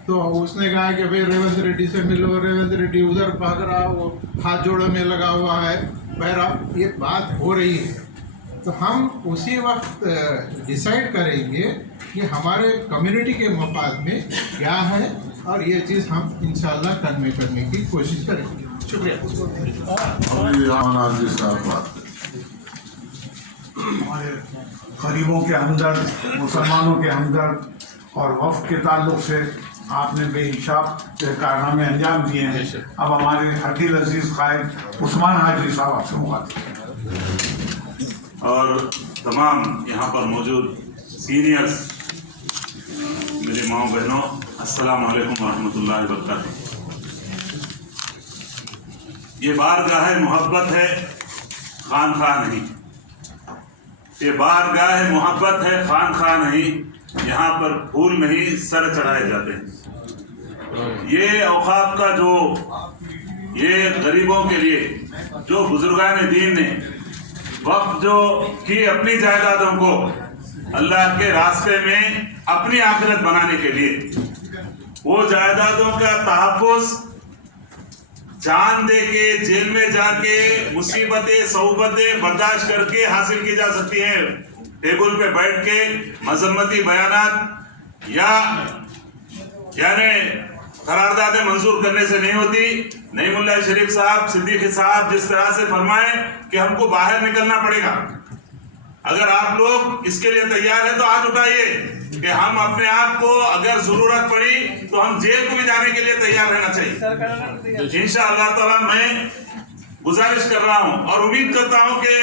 तो उसने कहा कि भाई रेवंत रेड्डी से मिलो, रेवंत रेड्डी उधर भाग रहा, वो हाथ जोड़े में लगा हुआ है। बहरहाल ये बात हो रही है तो हम उसी वक्त डिसाइड करेंगे कि हमारे कम्युनिटी के मफाद में क्या है और ये चीज़ हम इंशाल्लाह करने की कोशिश करेंगे। शुक्रिया। हमारे गरीबों के हमदर्द, मुसलमानों के हमदर्द और वफ़ के ताल्लुक से आपने बेहिसाब कारनामे अंजाम दिए हैं। अब हमारे हदील अजीज़ कायद उस्मान हाजरी साहब आपसे मुखातिब और तमाम यहाँ पर मौजूद सीनियर्स, मेरे माँ बहनों, अस्सलाम वालेकुम रहमतुल्लाहि व बरकातहू। ये बारगाह मोहब्बत है, खानखां नहीं। ये बारगाह मोहब्बत है, खानखां नहीं। यहाँ पर फूल नहीं सर चढ़ाए जाते हैं। ये औकाफ का ये गरीबों के लिए जो बुजुर्गान दीन ने वक्त जो की अपनी जायदादों को अल्लाह के रास्ते में अपनी आखिरत बनाने के लिए, वो जायदादों का तहफ़्फ़ुज़ जान दे के जेल में जाके मुसीबतें सहुबतें बर्दाश्त करके हासिल की जा सकती हैं। टेबल पे बैठ के मजम्मती बयानात यानी करारदादें मंजूर करने से नहीं होती। नईमुल्लाह शरीफ साहब, सिद्दीकी साहब जिस तरह से फरमाए कि हमको बाहर निकलना पड़ेगा, अगर आप लोग इसके लिए तैयार हैं तो हाथ उठाइए कि हम अपने आप को अगर जरूरत पड़ी तो हम जेल को भी जाने के लिए तैयार रहना चाहिए। इंशाअल्लाह ताला मैं गुजारिश कर रहा हूं और उम्मीद करता हूं कि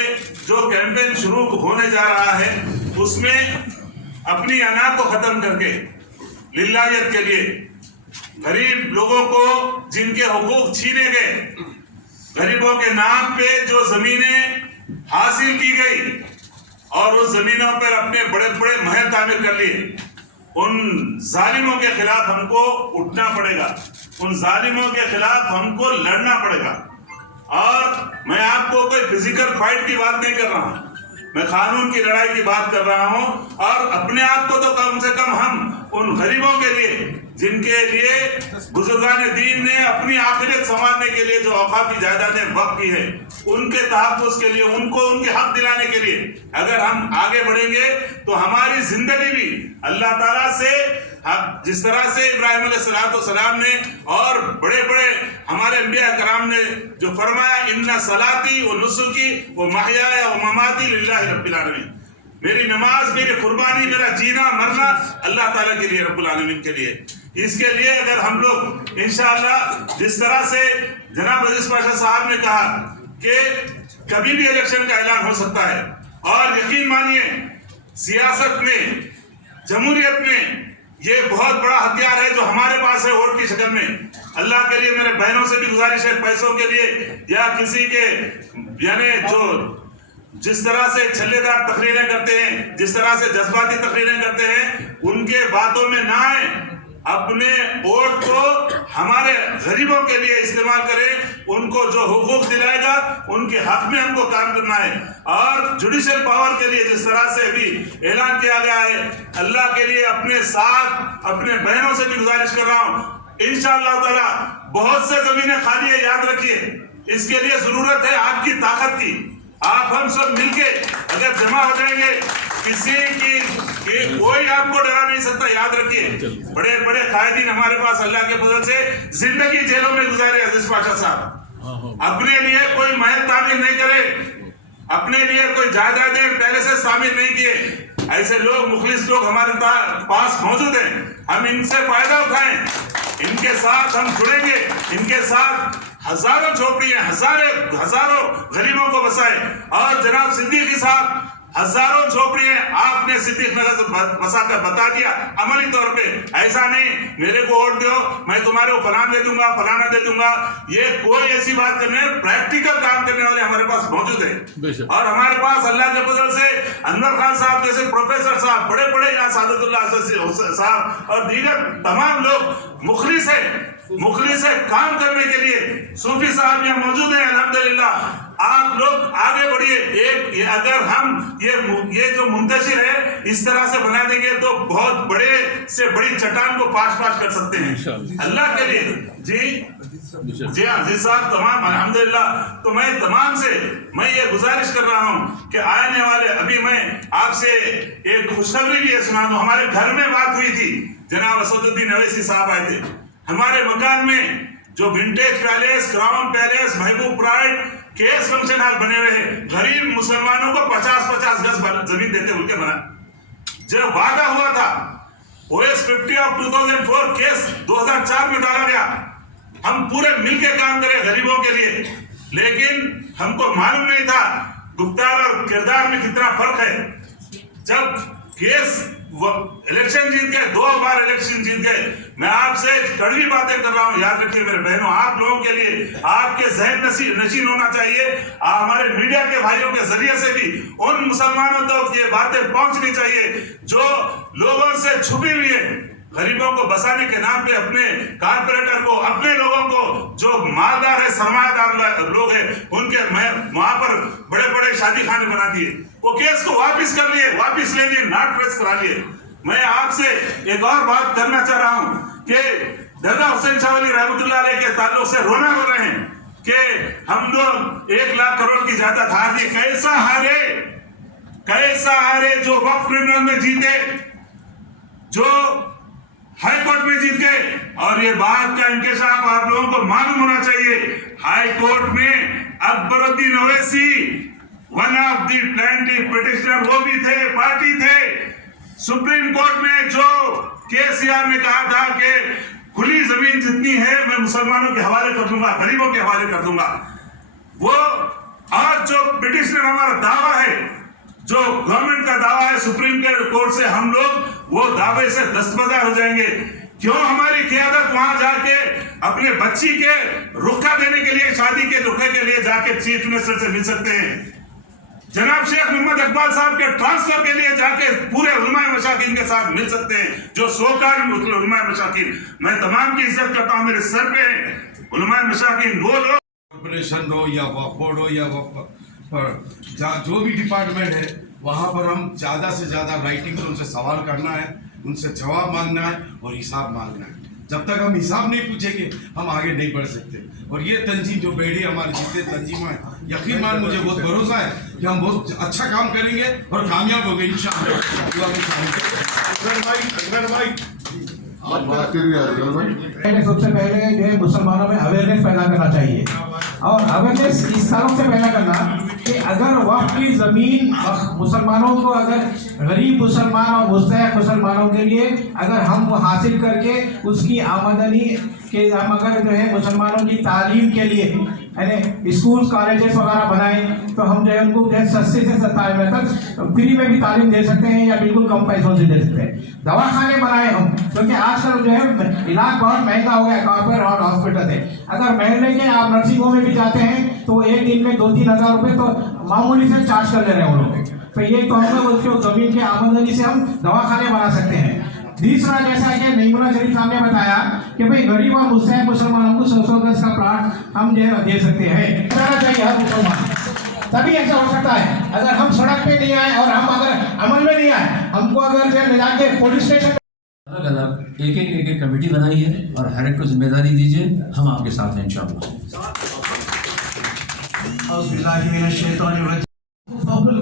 जो कैंपेन शुरू होने जा रहा है उसमें अपनी अना को खत्म करके लिल्लाहियत के लिए गरीब लोगों को जिनके हुकूक छीने गए, गरीबों के नाम पे जो जमीनें हासिल की गई और उस जमीनों पर अपने बड़े बड़े महल तामीर कर लिए, उन जालिमों के खिलाफ हमको उठना पड़ेगा, उन जालिमों के खिलाफ हमको लड़ना पड़ेगा। और मैं आपको कोई फिजिकल फाइट की बात नहीं कर रहा हूं, मैं कानून की लड़ाई की बात कर रहा हूं। और अपने आप को तो कम से कम हम उन गरीबों के लिए जिनके लिए बुजुर्गान दीन ने अपनी आखिरत संवारने के लिए जो औकाफी जायदादें वक्फ की है, उनके तहफ़्फ़ुज़ के लिए, उनको उनके हक दिलाने के लिए अगर हम आगे बढ़ेंगे तो हमारी जिंदगी भी अल्लाह ताला से जिस तरह से इब्राहिम अलैहिस्सलाम ने और बड़े बड़े हमारे अंबिया कराम ने जो फरमाया, इन्ना सलाती व नुसुकी व महयाया व ममाती लिल्लाहि रब्बिल आलमीन, मेरी नमाज, मेरी कुर्बानी, मेरा जीना मरना अल्लाह ताला के लिए, रब्बुल आलमीन के लिए। इसके लिए अगर हम लोग इंशाअल्लाह जिस तरह से जनाब अजीज पाशा साहब ने कहा कि कभी भी इलेक्शन का ऐलान हो सकता है, और यकीन मानिए सियासत में, जमहूरियत में ये बहुत बड़ा हथियार है जो हमारे पास है वोट की शक्ल में। अल्लाह के लिए मेरे बहनों से भी गुजारिश है, पैसों के लिए या किसी के यानी जो जिस तरह से छल्लेदार तकरीरें करते हैं, जिस तरह से जज्बाती तकरीरें करते हैं, उनके बातों में ना आए, अपने वोट को हमारे गरीबों के लिए इस्तेमाल करें, उनको जो हुकूक दिलाएगा उनके हक में हमको काम करना है। और जुडिशल पावर के लिए जिस तरह से अभी ऐलान किया गया है, अल्लाह के लिए अपने साथ अपने बहनों से भी गुजारिश कर रहा हूँ, इंशाअल्लाह ताला बहुत से जमीनें खाली है, याद रखिए। इसके लिए जरूरत है आपकी ताकत की। आप हम सब मिलके अगर जमा हो जाएंगे, किसी की कोई आपको डरा नहीं सकता। याद रखिए, बड़े बड़े कायदीन हमारे पास अल्लाह के फजल से जिंदगी जेलों में गुजारे अजीज पाशा साहब, अपने लिए कोई महल तामीर नहीं करे, अपने लिए कोई जायदादें पहले से शामिल नहीं किए। ऐसे लोग, मुखलिस लोग हमारे पास मौजूद हैं, हम इनसे फायदा उठाएं, इनके साथ हम जुड़ेंगे, इनके साथ हजारों झोपड़ियां, हजारों गरीबों को बसाए। और जनाब सिद्दीकी साहब, हजारों झोपड़ियां आपने सिद्दीक नगर से बसाकर बता दिया अमली तौर पे। ऐसा नहीं मेरे को वोट दो, मैं तुम्हारे को फलाना दे दूंगा, फलाना दे दूंगा, ये कोई ऐसी बात करने, प्रैक्टिकल काम करने वाले हमारे पास मौजूद है। और हमारे पास अल्लाह के फजल से अनवर खान साहब जैसे प्रोफेसर साहब, बड़े बड़े यहाँ सादतुल्लाह साहब और दीगर तमाम लोग मुखलिस है काम करने के लिए। सूफी साहब यहाँ मौजूद है, अल्हम्दुलिल्लाह। आप लोग आगे बढ़िए। अगर हम ये जो मुंतशिर है इस तरह से बना देंगे तो बहुत बड़े से बड़ी चट्टान को पास कर सकते हैं अल्लाह के लिए। जी अजीज साहब, तमाम अल्हम्दुलिल्लाह। तो मैं तमाम से मैं ये गुजारिश कर रहा हूँ कि आने वाले, अभी मैं आपसे एक खुशखबरी भी सुना दूं। हमारे घर में बात हुई थी, जनाब असदुद्दीन अवैसी साहब आए थे। हमारे मकान में जो विंटेज पैलेस, क्राउन पैलेस, महबूब प्राइड, केस फंक्शन हॉल बने हुए हैं, गरीब मुसलमानों को 50-50 गज जमीन देते उनके बना। जो वादा हुआ था OS 50 ऑफ 2004 केस 2004 में डाला गया। हम पूरे मिलके काम करें गरीबों के लिए, लेकिन हमको मालूम नहीं था गुफ्तार और किरदार में कितना फर्क है। जब केस इलेक्शन जीत गए, 2 बार इलेक्शन जीत गए, मैं आपसे कड़वी बातें कर रहा हूं, याद रखिए मेरे बहनों, आप लोगों के लिए आपके जहन नशीन होना चाहिए। हमारे मीडिया के भाइयों के जरिए से भी उन मुसलमानों तक ये बातें पहुंचनी चाहिए जो लोगों से छुपी हुई है। गरीबों को बसाने के नाम पे अपने कारपोरेटर को, अपने लोगों को जो मालदार है, सरमायादार लोग हैं, उनके वहां पर बड़े बड़े शादी खाने बना दिए। वो केस को वापस कर लिए, वापस ले लिए, नॉट प्रेस करा लिए। मैं आपसे एक और बात करना चाह रहा हूं कि दर्रा हुसैन शाह वली रहमतुल्लाह अलैह के ताल्लुक से रोना हो रहे हैं कि हम लोग 1 लाख करोड़ की जायदाद हार दिए। कैसा हारे जो वक्फ ट्रिब्यूनल में जीते, जो हाई कोर्ट में जीत गए। और ये बात का इंकशाफ आप लोगों को मालूम होना चाहिए, हाई कोर्ट में Akbaruddin Owaisi one of the plaintiff petitioner वो भी थे, पार्टी थे। सुप्रीम कोर्ट में जो केसीआर ने कहा था कि खुली जमीन जितनी है मैं मुसलमानों के हवाले कर दूंगा, गरीबों के हवाले कर दूंगा, वो और जो पिटिशनर हमारा दावा है, जो गवर्नमेंट का दावा है सुप्रीम कोर्ट से, हम लोग वो दावे से दस्तबरदार हो जाएंगे। क्यों हमारी क़यादत वहां जाके अपने बच्ची के रुखा देने के लिए, शादी के रुखे के लिए जाके चीफ मिनिस्टर से मिल सकते हैं। जनाब शेख मोहम्मद इकबाल साहब के ट्रांसफर के लिए जाके पूरे उलमाए मशाकिन के साथ मिल सकते हैं, जो सोकाल उलमाए मशाकिन। मैं तमाम की इज्जत करता हूं, मेरे सर पे उलमाए मशाकिन वो लोग, कॉर्पोरेशन हो या वक्फ बोर्ड हो या जो भी डिपार्टमेंट है, वहाँ पर हम ज़्यादा से ज़्यादा राइटिंग में उनसे सवाल करना है, उनसे जवाब मांगना है और हिसाब मांगना है। जब तक हम हिसाब नहीं पूछेंगे हम आगे नहीं बढ़ सकते। और ये तंजीम जो बेड़ी हमारे जितने तंजीम है, यकीन मान मुझे बहुत भरोसा है कि हम बहुत अच्छा काम करेंगे और कामयाब होंगे इंशाअल्लाह। सबसे पहले जो है मुसलमानों में अवेयरनेस पैदा करना चाहिए, और अवेयरनेस इस तरह से पैदा करना कि अगर वक्फ की ज़मीन मुसलमानों को, अगर गरीब मुसलमान और मुस्तहक मुसलमानों के लिए अगर हम वो हासिल करके उसकी आमदनी के हम अगर जो है मुसलमानों की तालीम के लिए यानी स्कूल कॉलेजेस वगैरह बनाएं, तो हम जो है उनको सस्ते से सस्ता तक फ्री में भी तालीम दे सकते हैं या बिल्कुल कम पैसों से दे सकते हैं। दवाखाने बनाए हम, क्योंकि आजकल जो है इलाज बहुत महंगा हो गया, कॉर्पोरेट और हॉस्पिटल है। अगर महंगे के आप नर्सिंग होम में भी जाते हैं तो एक दिन में 2-3 हज़ार रुपये तो मामूली से चार्ज कर ले रहे हैं वो लोग। तो ये तो हम लोग उसको ज़मीन की आमदनी से हम दवाखाने बना सकते हैं। तीसरा, जैसा कि नईमुल्लाह शरीफ साहब ने बताया कि भाई गरीब और मुस्तहक मुसलमानों को 100 गज का प्लाट हम जो है दे सकते हैं, करना चाहिए हर मुसलमान, तभी ऐसा हो सकता है। अगर हम सड़क पे नहीं आए और हम अगर अमल में नहीं आए, हमको अगर जो मिला के पुलिस स्टेशन अलग एक कमेटी बनाई है और हर एक को जिम्मेदारी दीजिए, हम आपके साथ हैं इंशाअल्लाह।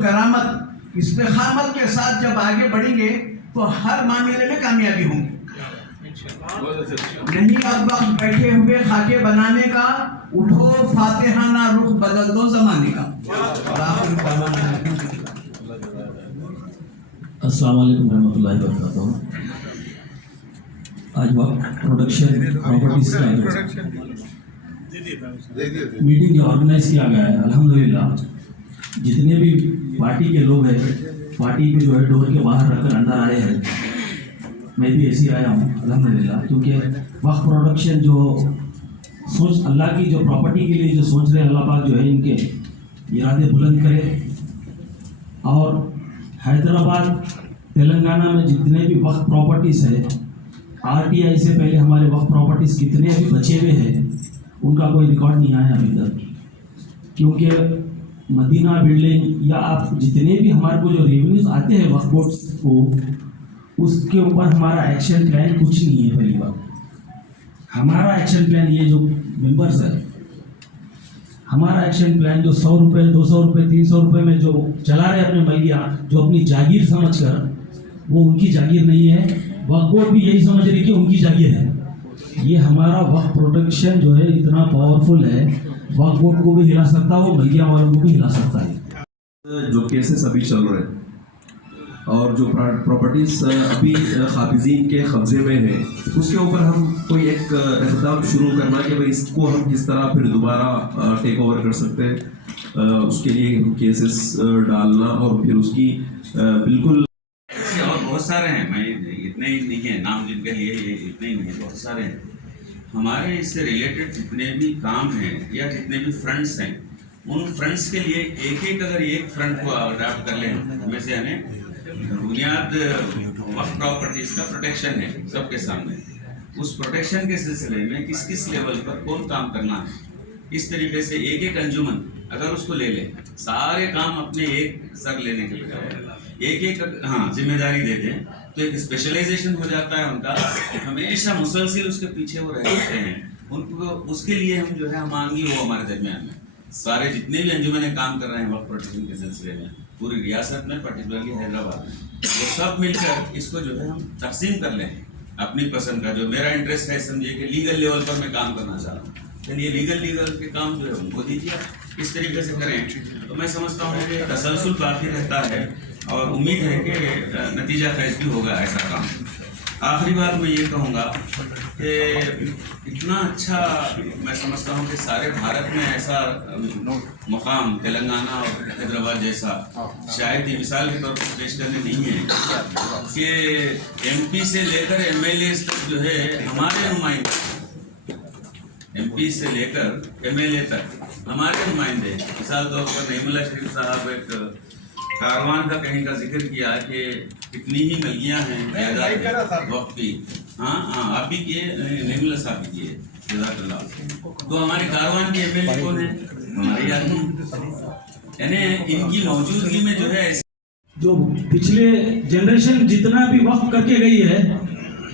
करामत इस्तेकामत के साथ जब आगे बढ़ेंगे तो हर मामले में कामयाबी होंगी। नहीं अब वक्त बैठे हुए खाके बनाने का, उठो फातिहाना रुख बदल दो जमाने का। अस्सलाम वालेकुम रहमतुल्लाहि व बरकातहू। आज वक्त प्रोडक्शन प्रॉपर्टीज का मीटिंग जो ऑर्गेनाइज किया गया है, अल्हम्दुलिल्लाह जितने भी पार्टी के लोग हैं, पार्टी पे जो है डोर के बाहर रखकर अंदर आए हैं, मैं भी ऐसे आया हूँ अल्हम्दुलिल्लाह। क्योंकि वक्फ प्रोडक्शन जो सोच अल्लाह की जो प्रॉपर्टी के लिए जो सोच रहे हैं, अल्लाह पाक जो है इनके इरादे बुलंद करे। और हैदराबाद तेलंगाना में जितने भी वक्फ प्रॉपर्टीज़ है, RTI से पहले हमारे वक्फ प्रॉपर्टीज़ कितने भी बचे हुए हैं उनका कोई रिकॉर्ड नहीं आया अभी तक। क्योंकि मदीना बिल्डिंग या आप जितने भी हमारे को जो रेवेन्यूज आते हैं वक्फ बोर्ड को, उसके ऊपर हमारा एक्शन प्लान कुछ नहीं है। पहली बात, हमारा एक्शन प्लान ये जो मेंबर्स है, हमारा एक्शन प्लान जो 100 रुपये 200 रुपये 300 रुपये में जो चला रहे अपने मलिया, जो अपनी जागीर समझकर, वो उनकी जागीर नहीं है। वक्फ बोर्ड भी यही समझ रही कि उनकी जागीर है। ये हमारा वक्फ प्रोटेक्शन जो है इतना पावरफुल है, वक्फ बोर्ड को भी हिला सकता है, वो मलिया वालों को भी हिला सकता है। जो केसेस अभी चल रहे हैं और जो प्रॉपर्टीज़ अभी हाफिजीन के कब्जे में है, उसके ऊपर हम कोई एक इक़दाम शुरू करना कि भाई इसको हम किस तरह फिर दोबारा टेक ओवर कर सकते हैं, उसके लिए हम केसेस डालना और फिर उसकी बिल्कुल। और बहुत सारे हैं, मैं इतने ही नहीं है नाम जिनके लिए ये इतने ही नहीं, बहुत सारे हैं। हमारे इससे रिलेटेड जितने भी काम हैं या जितने भी फ्रंट्स हैं, उन फ्रंट्स के लिए एक अगर एक फ्रंट को अडॉप्ट कर लें, हमें से यानी बुनियाद वक्फ प्रॉपर्टीज का प्रोटेक्शन है सबके सामने। उस प्रोटेक्शन के सिलसिले में किस किस लेवल पर कौन काम करना है, इस तरीके से एक एक अंजुमन अगर उसको ले ले, सारे काम अपने एक सर लेने के बजाय एक एक जिम्मेदारी दे दें, तो एक स्पेशलाइजेशन हो जाता है उनका, हमेशा मुसलसिल उसके पीछे वो रहते हैं। उनको उसके लिए हम जो है हम मांगी हो हमारे दरमियान में सारे जितने भी अंजुमन काम कर रहे हैं वक्त प्रोटेक्शन के सिलसिले में पूरी रियासत में, पर्टिकुलरली हैदराबाद में, वो सब मिलकर इसको जो है हम तकसीम कर लें अपनी पसंद का। जो मेरा इंटरेस्ट है समझिए कि लीगल लेवल पर मैं काम करना चाह रहा हूँ, चलिए लीगल के काम जो है उनको दीजिए, इस तरीके से करें। तो मैं समझता हूँ कि तसलसल बाकी रहता है और उम्मीद है कि नतीजा खैज भी होगा ऐसा काम। आखिरी बात मैं ये कहूँगा कि इतना अच्छा मैं समझता हूँ कि सारे भारत में ऐसा मुकाम तेलंगाना और हैदराबाद जैसा शायद ये मिसाल के तौर पर पेश करने नहीं है कि एमपी से लेकर एमएलए तक जो है हमारे नुमाइंदे, एमपी से लेकर एमएलए तक हमारे नुमाइंदे। मिसाल तौर पर नईमुल्लाह शरीफ साहब एक कारवान का कहीं का जिक्र किया कि कितनी ही मलगियाँ हैं वक्त की। हाँ आप भी किए, नईमुल्लाह साहब भी किए, जज़ाकल्लाह। तो हमारे कारवान के एमएलए कौन है? हमारे आदमी। यानी इनकी मौजूदगी में जो है जो पिछले जनरेशन जितना भी वक्त करके गई है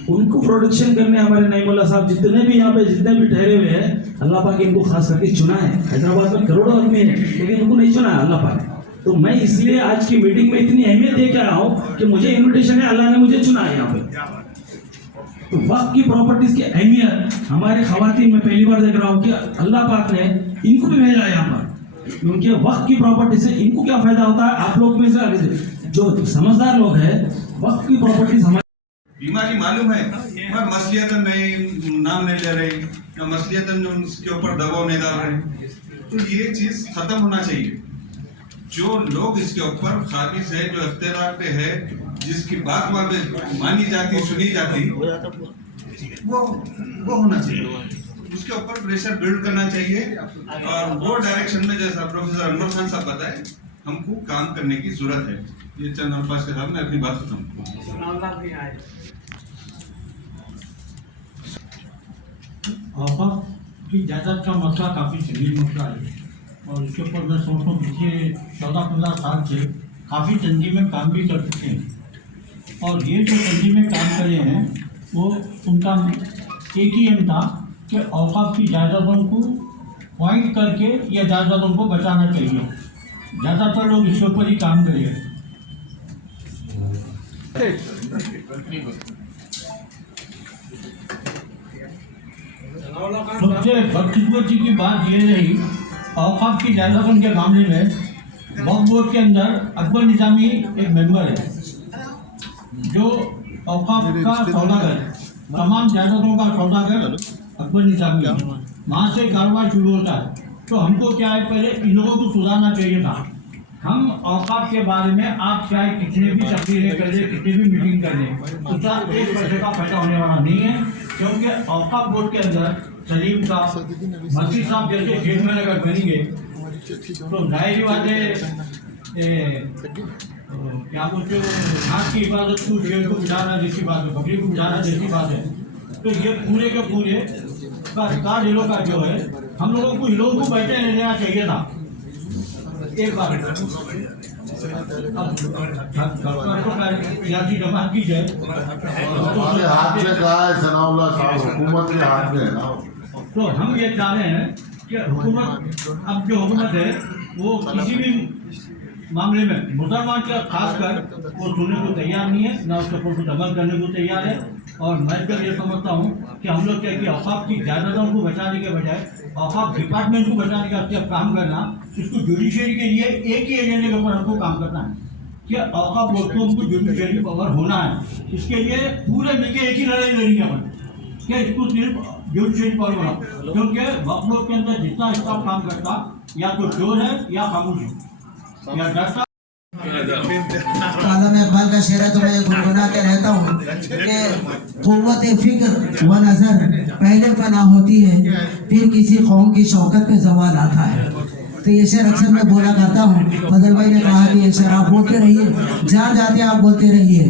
उनको प्रोडक्शन करने हमारे नईमुल्लाह साहब जितने भी यहाँ पे जितने भी ठहरे हुए हैं, अल्लाह पाक इनको खास करके चुना है। हैदराबाद में करोड़ों आदमी है लेकिन उनको नहीं चुना है अल्लाह पाक। तो मैं इसलिए आज की मीटिंग में इतनी अहमियत दे के आया हूँ कि मुझे इन्विटेशन है, अल्लाह ने मुझे चुना है यहाँ पे। तो वक्त की प्रॉपर्टीज की अहमियत हमारे खवातीन में पहली बार देख रहा हूँ कि अल्लाह पाक ने इनको भी भेजा है यहाँ पर, क्योंकि वक्त की प्रॉपर्टी से इनको क्या फायदा होता है। आप लोग में से जो समझदार लोग हैं, वक्त की प्रॉपर्टीज हमारे बीमारी मालूम है पर मसलियतन नहीं, नाम नहीं ले रहे या मसलियतन उसके ऊपर दबाव नहीं डाल रहे, तो ये चीज खत्म होना चाहिए। जो लोग इसके ऊपर खाबिज है, जो इख्तियार पे है, जिसकी बात वहाँ पे मानी जाती सुनी जाती, वो होना चाहिए, उसके ऊपर प्रेशर बिल्ड करना चाहिए। और वो डायरेक्शन में जैसा प्रोफेसर अनवर खान साहब बताए, हमको काम करने की जरूरत है। ये चंद अल्फाज के साथ मैं अपनी बात खत्म। की जायदाद का मसला काफ़ी संगीन मसला है और इसके ऊपर मैं सोचता हूँ पिछले 14-15 साल से काफ़ी तंजीमें काम भी कर चुके हैं। और ये जो तंजीमें काम करे हैं वो उनका एक ही एम था कि औकाफ की जायदादों को पॉइंट करके या जायदादों को बचाना चाहिए। ज़्यादातर लोग इसके ऊपर ही काम करें। सबसे बदकिस्मती की बात ये रही औकाफ की जायदादों के मामले में वक्फ बोर्ड के अंदर अकबर निजामी एक मेंबर है जो औकाफ का सौदागर, तमाम जायदादों का सौदागर अकबर निजामी है। वहाँ से कारोबार शुरू होता है। तो हमको क्या है, पहले इन लोगों को सुधारना चाहिए था। हम औकाफ के बारे में आप चाहे कितने भी तकरीरें कर लें, कितनी भी मीटिंग कर लें, उसका 1 पैसे का फायदा होने वाला नहीं है। क्योंकि औकाफ बोर्ड के अंदर सलीम साहब, मसीह साहब जैसे चेयरमैन अगर बनेंगे तो जाहिर बात है क्या बोलते हो, घास की हिफाजत को, शेर को बिठाना जैसी बात है, बकरी को बिठाना जैसी बात है। तो ये पूरे के पूरे का रिकॉर्ड इन लोगों का जो है, हम लोगों को इन लोगों को बैठे नहीं देना चाहिए था। एक बार सियासी जमात की जाए हाथ में कहा है सनाउल्लाह साहब, हुकूमत के हाथ में है ना। तो हम ये चाह रहे हैं कि हुकूमत, अब जो हुकूमत है वो किसी भी मामले में मुसलमान का खासकर वो सुनने को तैयार नहीं है, ना उसके ऊपर कुछ अमल करने को तैयार है। और मैं तो ये समझता हूँ कि हम लोग क्या कि औकाफ की जायदादों को बचाने के बजाय औकाफ डिपार्टमेंट को बचाने का सिर्फ काम करना, इसको जुडिशरी के लिए एक ही एजेंडे के ऊपर हमको काम करना है कि औकाफ बोर्ड को हमको जुडिशरी पावर होना है। इसके लिए पूरे मिलकर एक ही लड़ाई लड़ेंगे अपन कि इसको सिर्फ जुडिशरी पावर बनाओ, क्योंकि वक्फ बोर्ड के अंदर जितना स्टाफ काम करता या तो चोर है या खामोश है या डरता। आलम इकबाल का शेर है तो मैं गुनगुना के रहता हूँ कि क़ुव्वत फ़िक्र व नज़र पहले फना होती है, फिर किसी कौम की शौकत पे ज़वाल आता है। तो ये शेर अक्सर मैं बोला करता हूँ। फजल भाई ने कहा कि ये शेर आप बोलते रहिए, जहाँ जाते आप बोलते रहिए।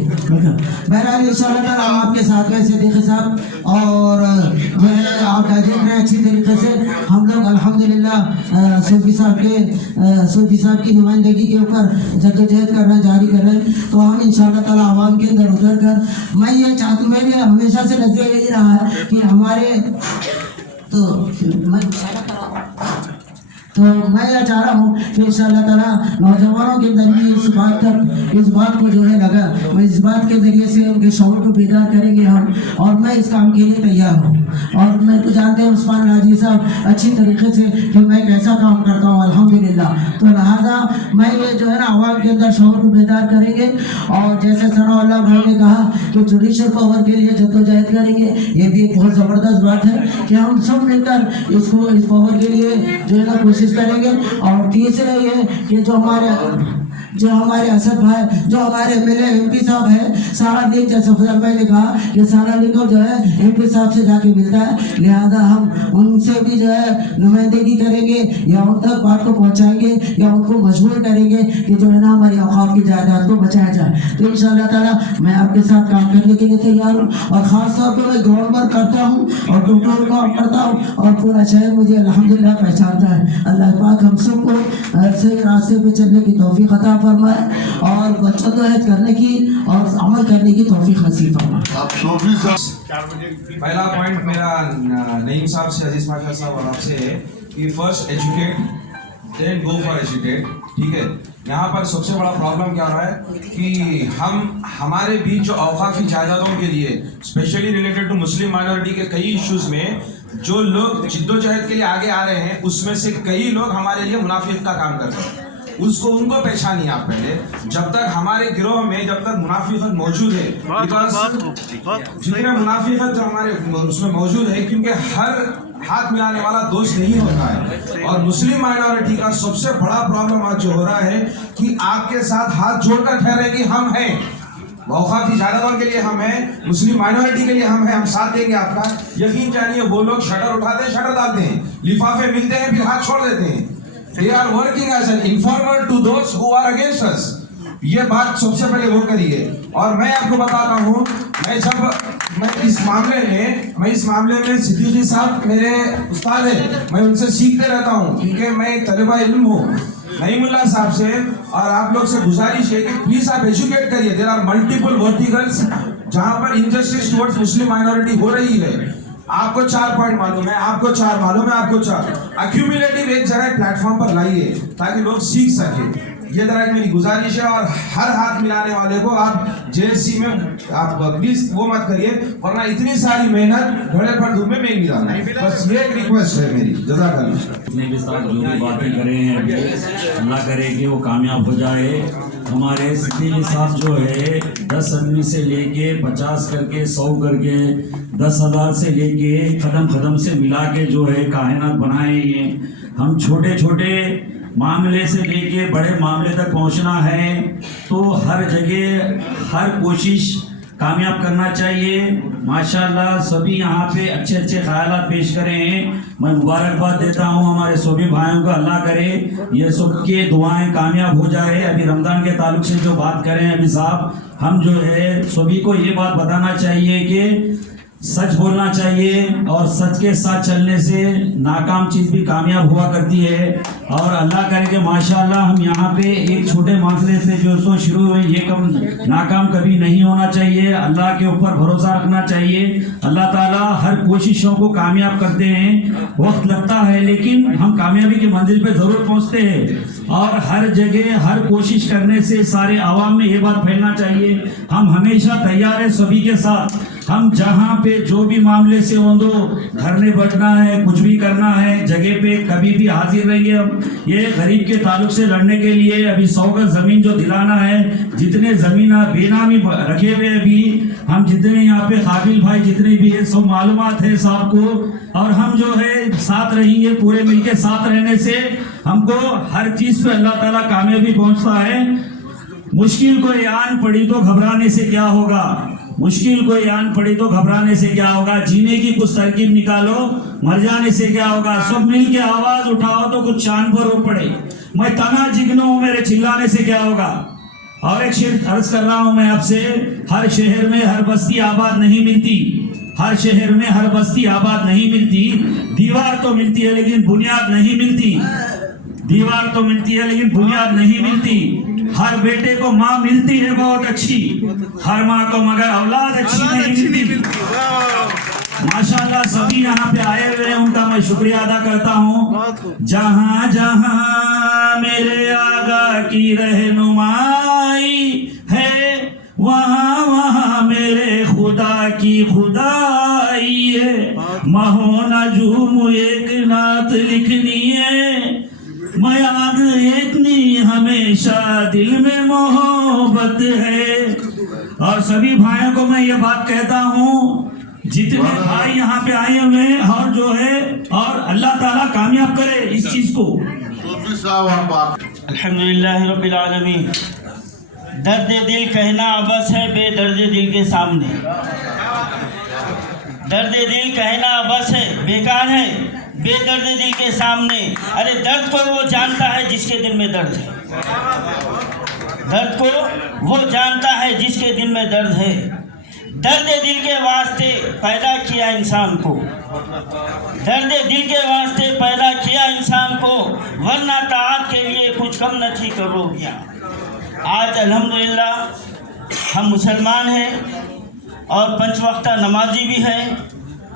बहरहाल इंशाअल्लाह हम आपके साथ में सिद्दीकी साहब और जो है आप देख रहे हैं अच्छी तरीके से हम लोग अल्हम्दुलिल्लाह सूफी साहब की नुमाइंदगी के ऊपर जद्दोजहद करना जारी कर रहे हैं। तो हम इंशाअल्लाह ताला आवाम के अंदर उतर कर मैं ये चाहता हूँ, मेरे हमेशा से नजरिया यही रहा है कि हमारे तो मैं यह चाह रहा हूँ कि इंशाअल्लाह ताला नौजवानों के अंदर भी इस बात को जो है लगा, मैं इस बात के ज़रिए से उनके शौक़ को बेदार करेंगे हम, और मैं इस काम के लिए तैयार हूँ। और मैं तो जानते हैं उस्मान राजी साहब अच्छी तरीके से कि मैं कैसा काम करता हूँ अल्हम्दुलिल्लाह। तो लिहाजा मैं ये जो है ना आवाम के अंदर शौक़ को बेदार करेंगे, और जैसे सनाउल्लाह भाई ने कहा कि जुडिशल पावर के लिए जद्दोजहद करेंगे, ये भी एक बहुत ज़बरदस्त बात है कि हम सब मिलकर इस पावर के लिए जो है ना कोशिश करेंगे। और तीसरे ये कि जो हमारे असद भाई, जो हमारे एमएलए एमपी साहब है सारा लीग, जैसे फजल भाई ने कहा कि सारा लीग जो है एमपी साहब से जाके मिलता है, लिहाजा हम उनसे भी जो है नुमाइंदगी करेंगे या उन तक बात को पहुँचाएंगे या उनको मजबूर करेंगे कि जो है ना हमारी औकाफ की जायदाद को बचाया जाए। तो इंशाअल्लाह ताला मैं आपके साथ काम करने के लिए तैयार हूँ, और ख़ास तौर पर मैं ग्राउंड वर्क करता हूँ और कंट्रोल काम करता हूँ, और पूरा शहर मुझे अल्हम्दुलिल्लाह पहचानता है। अल्लाह पाक हम सबको सही रास्ते पे चलने की तौफीक अता फरमाए और जद्दोजहद करने की और अमल करने की तौफीक नसीब फरमाए। पहला पॉइंट मेरा नईम साहब से, अजीज पाशा साहब और आपसे है कि first educate then go for educate. ठीक है, यहाँ पर सबसे बड़ा प्रॉब्लम क्या हो रहा है कि हमारे बीच जो औकाफी जायदादों के लिए specially related to Muslim minority के कई इश्यूज में जो लोग जिद्दोजहद के लिए आगे आ रहे हैं, उसमें से कई लोग हमारे लिए मुनाफिक का काम कर रहे हैं। उनको पहचानिए आप पहले। जब तक हमारे गिरोह में जब तक मुनाफिकत मौजूद है, जितने मुनाफिकत जो हमारे उसमें मौजूद है, क्योंकि हर हाथ मिलाने वाला दोस्त नहीं होता है। और मुस्लिम माइनॉरिटी का सबसे बड़ा प्रॉब्लम आज जो हो रहा है कि आपके साथ हाथ जोड़कर ठहरे कि हम हैं, औकाफी जायदादों के लिए हम हैं, मुस्लिम माइनॉरिटी के लिए हम हैं, हम साथ देंगे आपका। यकीन जानिए वो लोग शटर उठाते हैं, शटर डालते हैं, लिफाफे मिलते हैं, फिर हाथ छोड़ देते हैं। They are working as an informer to those who are against us. ये बात सबसे पहले वो करिए। और मैं आपको बताता हूँ, मैं इस मामले में सिद्दीकी साहब मेरे उस्ताद हैं, मैं उनसे सीखते रहता हूँ, क्योंकि मैं तलबा इल्म हूँ। नईमुल्लाह साहब से और आप लोग से गुजारिश है कि प्लीज आप एजुकेट करिए। देयर आर मल्टीपल वर्टिकल्स जहाँ पर इनजस्टिस टुवर्ड्स मुस्लिम माइनॉरिटी हो रही है। आपको 4 पॉइंट मालूम है, आपको 4 मालूम है, आपको 4 अक्यूमुलेटिव एक जगह प्लेटफॉर्म पर लाइए ताकि लोग सीख सके। ये जरा मेरी गुजारिश है। और हर हाथ मिलाने वाले को आप जेएससी में आप प्लीज वो मत करिए, वरना इतनी सारी मेहनत घोड़े पर धूप में नहीं डालना। बस ये एक रिक्वेस्ट है मेरी। जज़ाकल्लाह। अपने के साथ जो भी बातें करे हैं अल्लाह करे कि वो कामयाब हो जाए। हमारे सिद्दीकी साहब जो है 10 आदमी से लेके 50 करके 100 करके 10,000 से लेके कदम कदम से मिला के जो है कायनात बनाए हैं। हम छोटे छोटे मामले से लेके बड़े मामले तक पहुंचना है, तो हर जगह हर कोशिश कामयाब करना चाहिए। माशाल्लाह सभी यहाँ पे अच्छे अच्छे ख्यालात पेश करे हैं। मैं मुबारकबाद देता हूँ हमारे सभी भाइयों को। अल्लाह करे ये सबके दुआएं कामयाब हो जाए। अभी रमज़ान के ताल्लुक से जो बात करें अभी साहब, हम जो है सभी को ये बात बताना चाहिए कि सच बोलना चाहिए, और सच के साथ चलने से नाकाम चीज़ भी कामयाब हुआ करती है। और अल्लाह करे कि माशाल्लाह हम यहाँ पे एक छोटे मामले से जो सो शुरू हुए, ये कम नाकाम कभी नहीं होना चाहिए। अल्लाह के ऊपर भरोसा रखना चाहिए। अल्लाह ताला हर कोशिशों को कामयाब करते हैं। वक्त लगता है लेकिन हम कामयाबी की मंजिल पे ज़रूर पहुँचते हैं। और हर जगह हर कोशिश करने से सारे आवाम में ये बात फैलना चाहिए, हम हमेशा तैयार हैं सभी के साथ। हम जहाँ पे जो भी मामले से हो दो, धरने बैठना है, कुछ भी करना है, जगह पे कभी भी हाजिर रहेंगे। हम ये गरीब के ताल्लुक से लड़ने के लिए अभी 100 गज ज़मीन जो दिलाना है, जितने ज़मीन बेनामी रखे हुए अभी हम जितने यहाँ पे काबिल भाई जितने भी है सब मालूमात है साहब को। और हम जो है साथ रहेंगे, पूरे मिलके साथ रहने से हमको हर चीज़ पे अल्लाह ताला कामयाबी पहुँचता है। मुश्किल को आन पड़ी तो घबराने से क्या होगा, मुश्किल कोई आन पड़ी तो घबराने से क्या होगा, जीने की कुछ तरकीब निकालो, मर जाने से क्या होगा, सब मिल के आवाज उठाओ तो कुछ चांद पर रो पड़े। मैं तना जिगनो हूं, मेरे चिल्लाने से क्या होगा। और एक शेर अर्ज कर रहा हूं मैं आपसे, हर शहर में हर बस्ती आबाद नहीं मिलती, हर शहर में हर बस्ती आबाद नहीं मिलती, दीवार तो मिलती है लेकिन बुनियाद नहीं मिलती, दीवार तो मिलती है लेकिन बुनियाद नहीं मिलती। हर बेटे को माँ मिलती है बहुत अच्छी, हर माँ को मगर औलाद अच्छी नहीं मिलती। माशाल्लाह सभी यहाँ पे आए हुए हैं, उनका मैं शुक्रिया अदा करता हूँ। जहाँ जहाँ मेरे आगा की रहनुमाई है, वहाँ वहाँ मेरे खुदा की खुदाई है। महो नजूम एक नात लिखनी है, मैं आग एक नहीं हमेशा दिल में मोहब्बत है। और सभी भाइयों को मैं ये बात कहता हूँ, जितने भाई यहाँ पे आए हुए हैं और जो है, और अल्लाह ताला कामयाब करे इस चीज को। अल्हम्दुलिल्लाह रब्बिल आलमीन। दर्द दिल कहना बस है बेदर्द दिल के सामने, दर्द दिल कहना बस है बेकार है बेदर्द दिल के सामने। अरे दर्द को वो जानता है जिसके दिल में दर्द है, दर्द को वो जानता है जिसके दिल में दर्द है। दर्द दिल के वास्ते पैदा किया इंसान को, दर्द दिल के वास्ते पैदा किया इंसान को, वरना ताआत के लिए कुछ कम न थी करोगियाँ। आज अल्हम्दुलिल्लाह हम मुसलमान हैं और पंच वक्ता नमाजी भी हैं,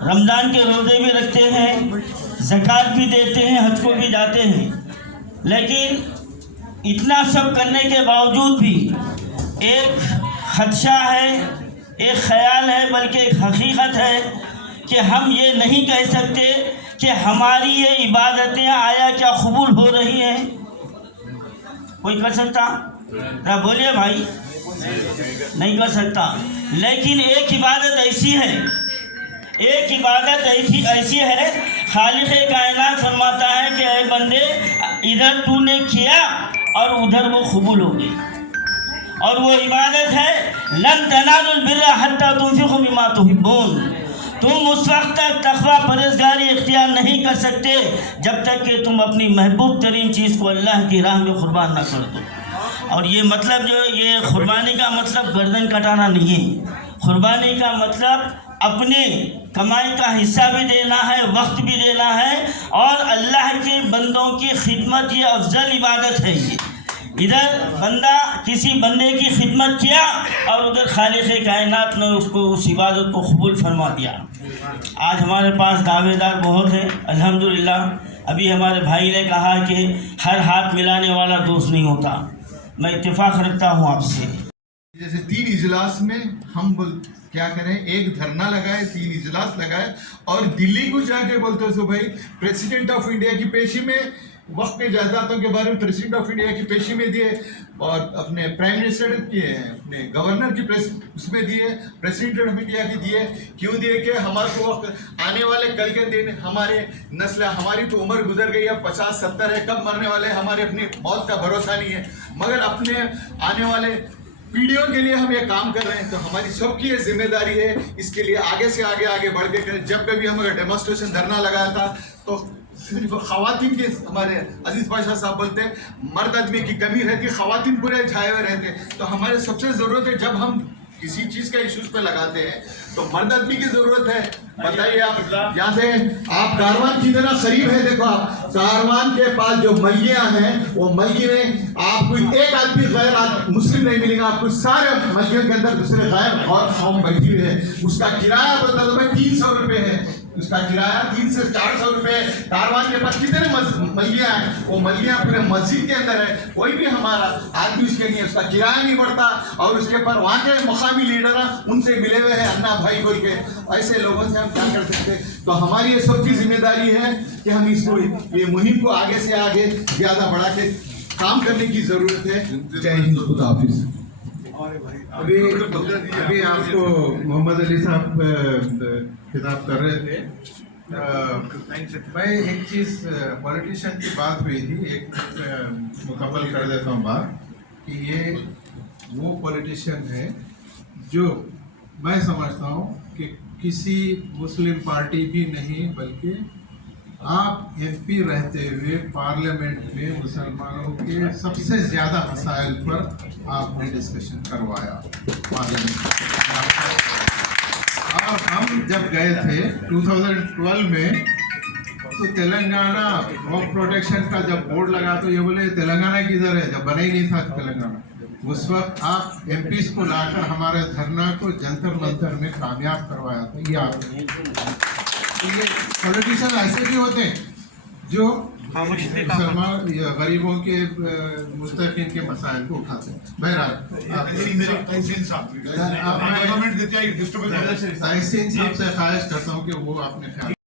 रमज़ान के रोज़े भी रखते हैं, ज़कात भी देते हैं, हज को भी जाते हैं। लेकिन इतना सब करने के बावजूद भी एक खदशा है, एक ख्याल है, बल्कि एक हकीकत है कि हम ये नहीं कह सकते कि हमारी ये इबादतें आया क्या कबूल हो रही हैं। कोई कर सकता? क्या बोलिए भाई, नहीं कर सकता। लेकिन एक इबादत ऐसी है, एक इबादत ऐसी है, खालिक़ कायनात फरमाता है कि ऐ बंदे इधर तूने किया और उधर वो कबूल हो गई। और वो इबादत है लन तनालुल बिर्रा हत्ता तुनफिकू मिम्मा तुहिब्बून। तुम उस वक्त तक तक़वा परहेज़गारी इख्तियार नहीं कर सकते जब तक कि तुम अपनी महबूब तरीन चीज़ को अल्लाह की राह में कुर्बान ना कर दो। और ये मतलब जो ये कुर्बानी का मतलब गर्दन कटाना नहीं है, कुर्बानी का मतलब अपने कमाई का हिस्सा भी देना है, वक्त भी देना है, और अल्लाह के बंदों की खिदमत ये अफजल इबादत है। ये इधर बंदा किसी बंदे की खिदमत किया और उधर खालिक़ कायनात ने उसको उस इबादत को कबूल फरमा दिया। आज हमारे पास दावेदार बहुत हैं अल्हम्दुलिल्लाह। अभी हमारे भाई ने कहा कि हर हाथ मिलाने वाला दोस्त नहीं होता, मैं इत्तेफाक रखता हूँ आपसे। जैसे 3 इजलास में हम क्या करें, एक धरना लगाए, 3 इजलास लगाए और दिल्ली को जाके बोलते हो भाई प्रेसिडेंट ऑफ इंडिया की पेशी में वक्त के जायदादों के बारे में प्रेसिडेंट ऑफ इंडिया की पेशी में दिए, और अपने प्राइम मिनिस्टर की अपने गवर्नर की उसमें दिए, प्रेसिडेंट ऑफ इंडिया की दिए। क्यों दिए कि हमारे को वक्त आने वाले कल के दिन हमारे नस्ल, हमारी तो उम्र गुजर गई है, 50-70 है, कब मरने वाले, हमारे अपनी मौत का भरोसा नहीं है, मगर अपने आने वाले पीढ़ियों के लिए हम ये काम कर रहे हैं। तो हमारी सबकी ये जिम्मेदारी है, इसके लिए आगे से आगे बढ़ के करें। जब कभी हम अगर डेमोन्स्ट्रेशन धरना लगाया था तो सिर्फ खवातीन के, हमारे अजीज बादशाह साहब बोलते मर्द आदमी की कमी रहती, खवातीन पूरे छाए हुए रहते। तो हमारे सबसे ज़रूरत है जब हम किसी चीज़ का इश्यूज पे लगाते हैं तो मर्द आदमी की ज़रूरत है। बताइए आप यहाँ से आप कारवान की तरह करीब है, देखो आप कारवान के पास जो मलियाँ हैं वो मलिए में आपको एक आदमी गैर मुस्लिम नहीं मिलेगा, आपको सारे मलियों के अंदर दूसरे गैर और कौम बैठी हुई है। उसका किराया बता दो भाई 300 रुपये है, उसका किराया 300 से 400 रुपये। कारवान के पास कितने मलियाँ हैं, वो मलियाँ पूरे मस्जिद के अंदर है, कोई भी हमारा आदमी उसके नहीं है, उसका किराया नहीं बढ़ता। और उसके पर वहाँ के मकामी लीडर उनसे मिले हुए हैं अन्ना भाई बोल के, ऐसे लोगों से हम क्या कर सकते। तो हमारी ये सबकी जिम्मेदारी है कि हम इसको ये मुहिम को आगे से आगे ज़्यादा बढ़ा के काम करने की ज़रूरत है। जय हिंद, खुदा हाफिज़। अभी आपको मोहम्मद अली साहब खिताब कर रहे थे। मैं एक चीज़ पॉलिटिशियन की बात हुई थी, एक मुकम्मल कर देता हूँ बात कि ये वो पॉलिटिशियन है जो मैं समझता हूँ कि किसी मुस्लिम पार्टी भी नहीं, बल्कि आप एमपी रहते हुए पार्लियामेंट में मुसलमानों के सबसे ज़्यादा मसाइल पर आपने डिस्कशन करवाया पार्लियामेंट में। और हम जब गए थे 2012 में, तो तेलंगाना वॉक प्रोटेक्शन का जब बोर्ड लगा तो ये बोले तेलंगाना किधर है, जब बना ही नहीं था तेलंगाना। उस वक्त आप एमपीज को लाकर हमारे धरना को जंतर मंतर में कामयाब करवाया था। ये आपने, ये पॉलिटिशियन ऐसे भी होते हैं जो मुसलमान गरीबों के मुस्तकीन के मसाइल को उठाते हैं। बहरहाल तहसीन साहब से ख्वाहिश करता हूँ कि वो आपने ख्याल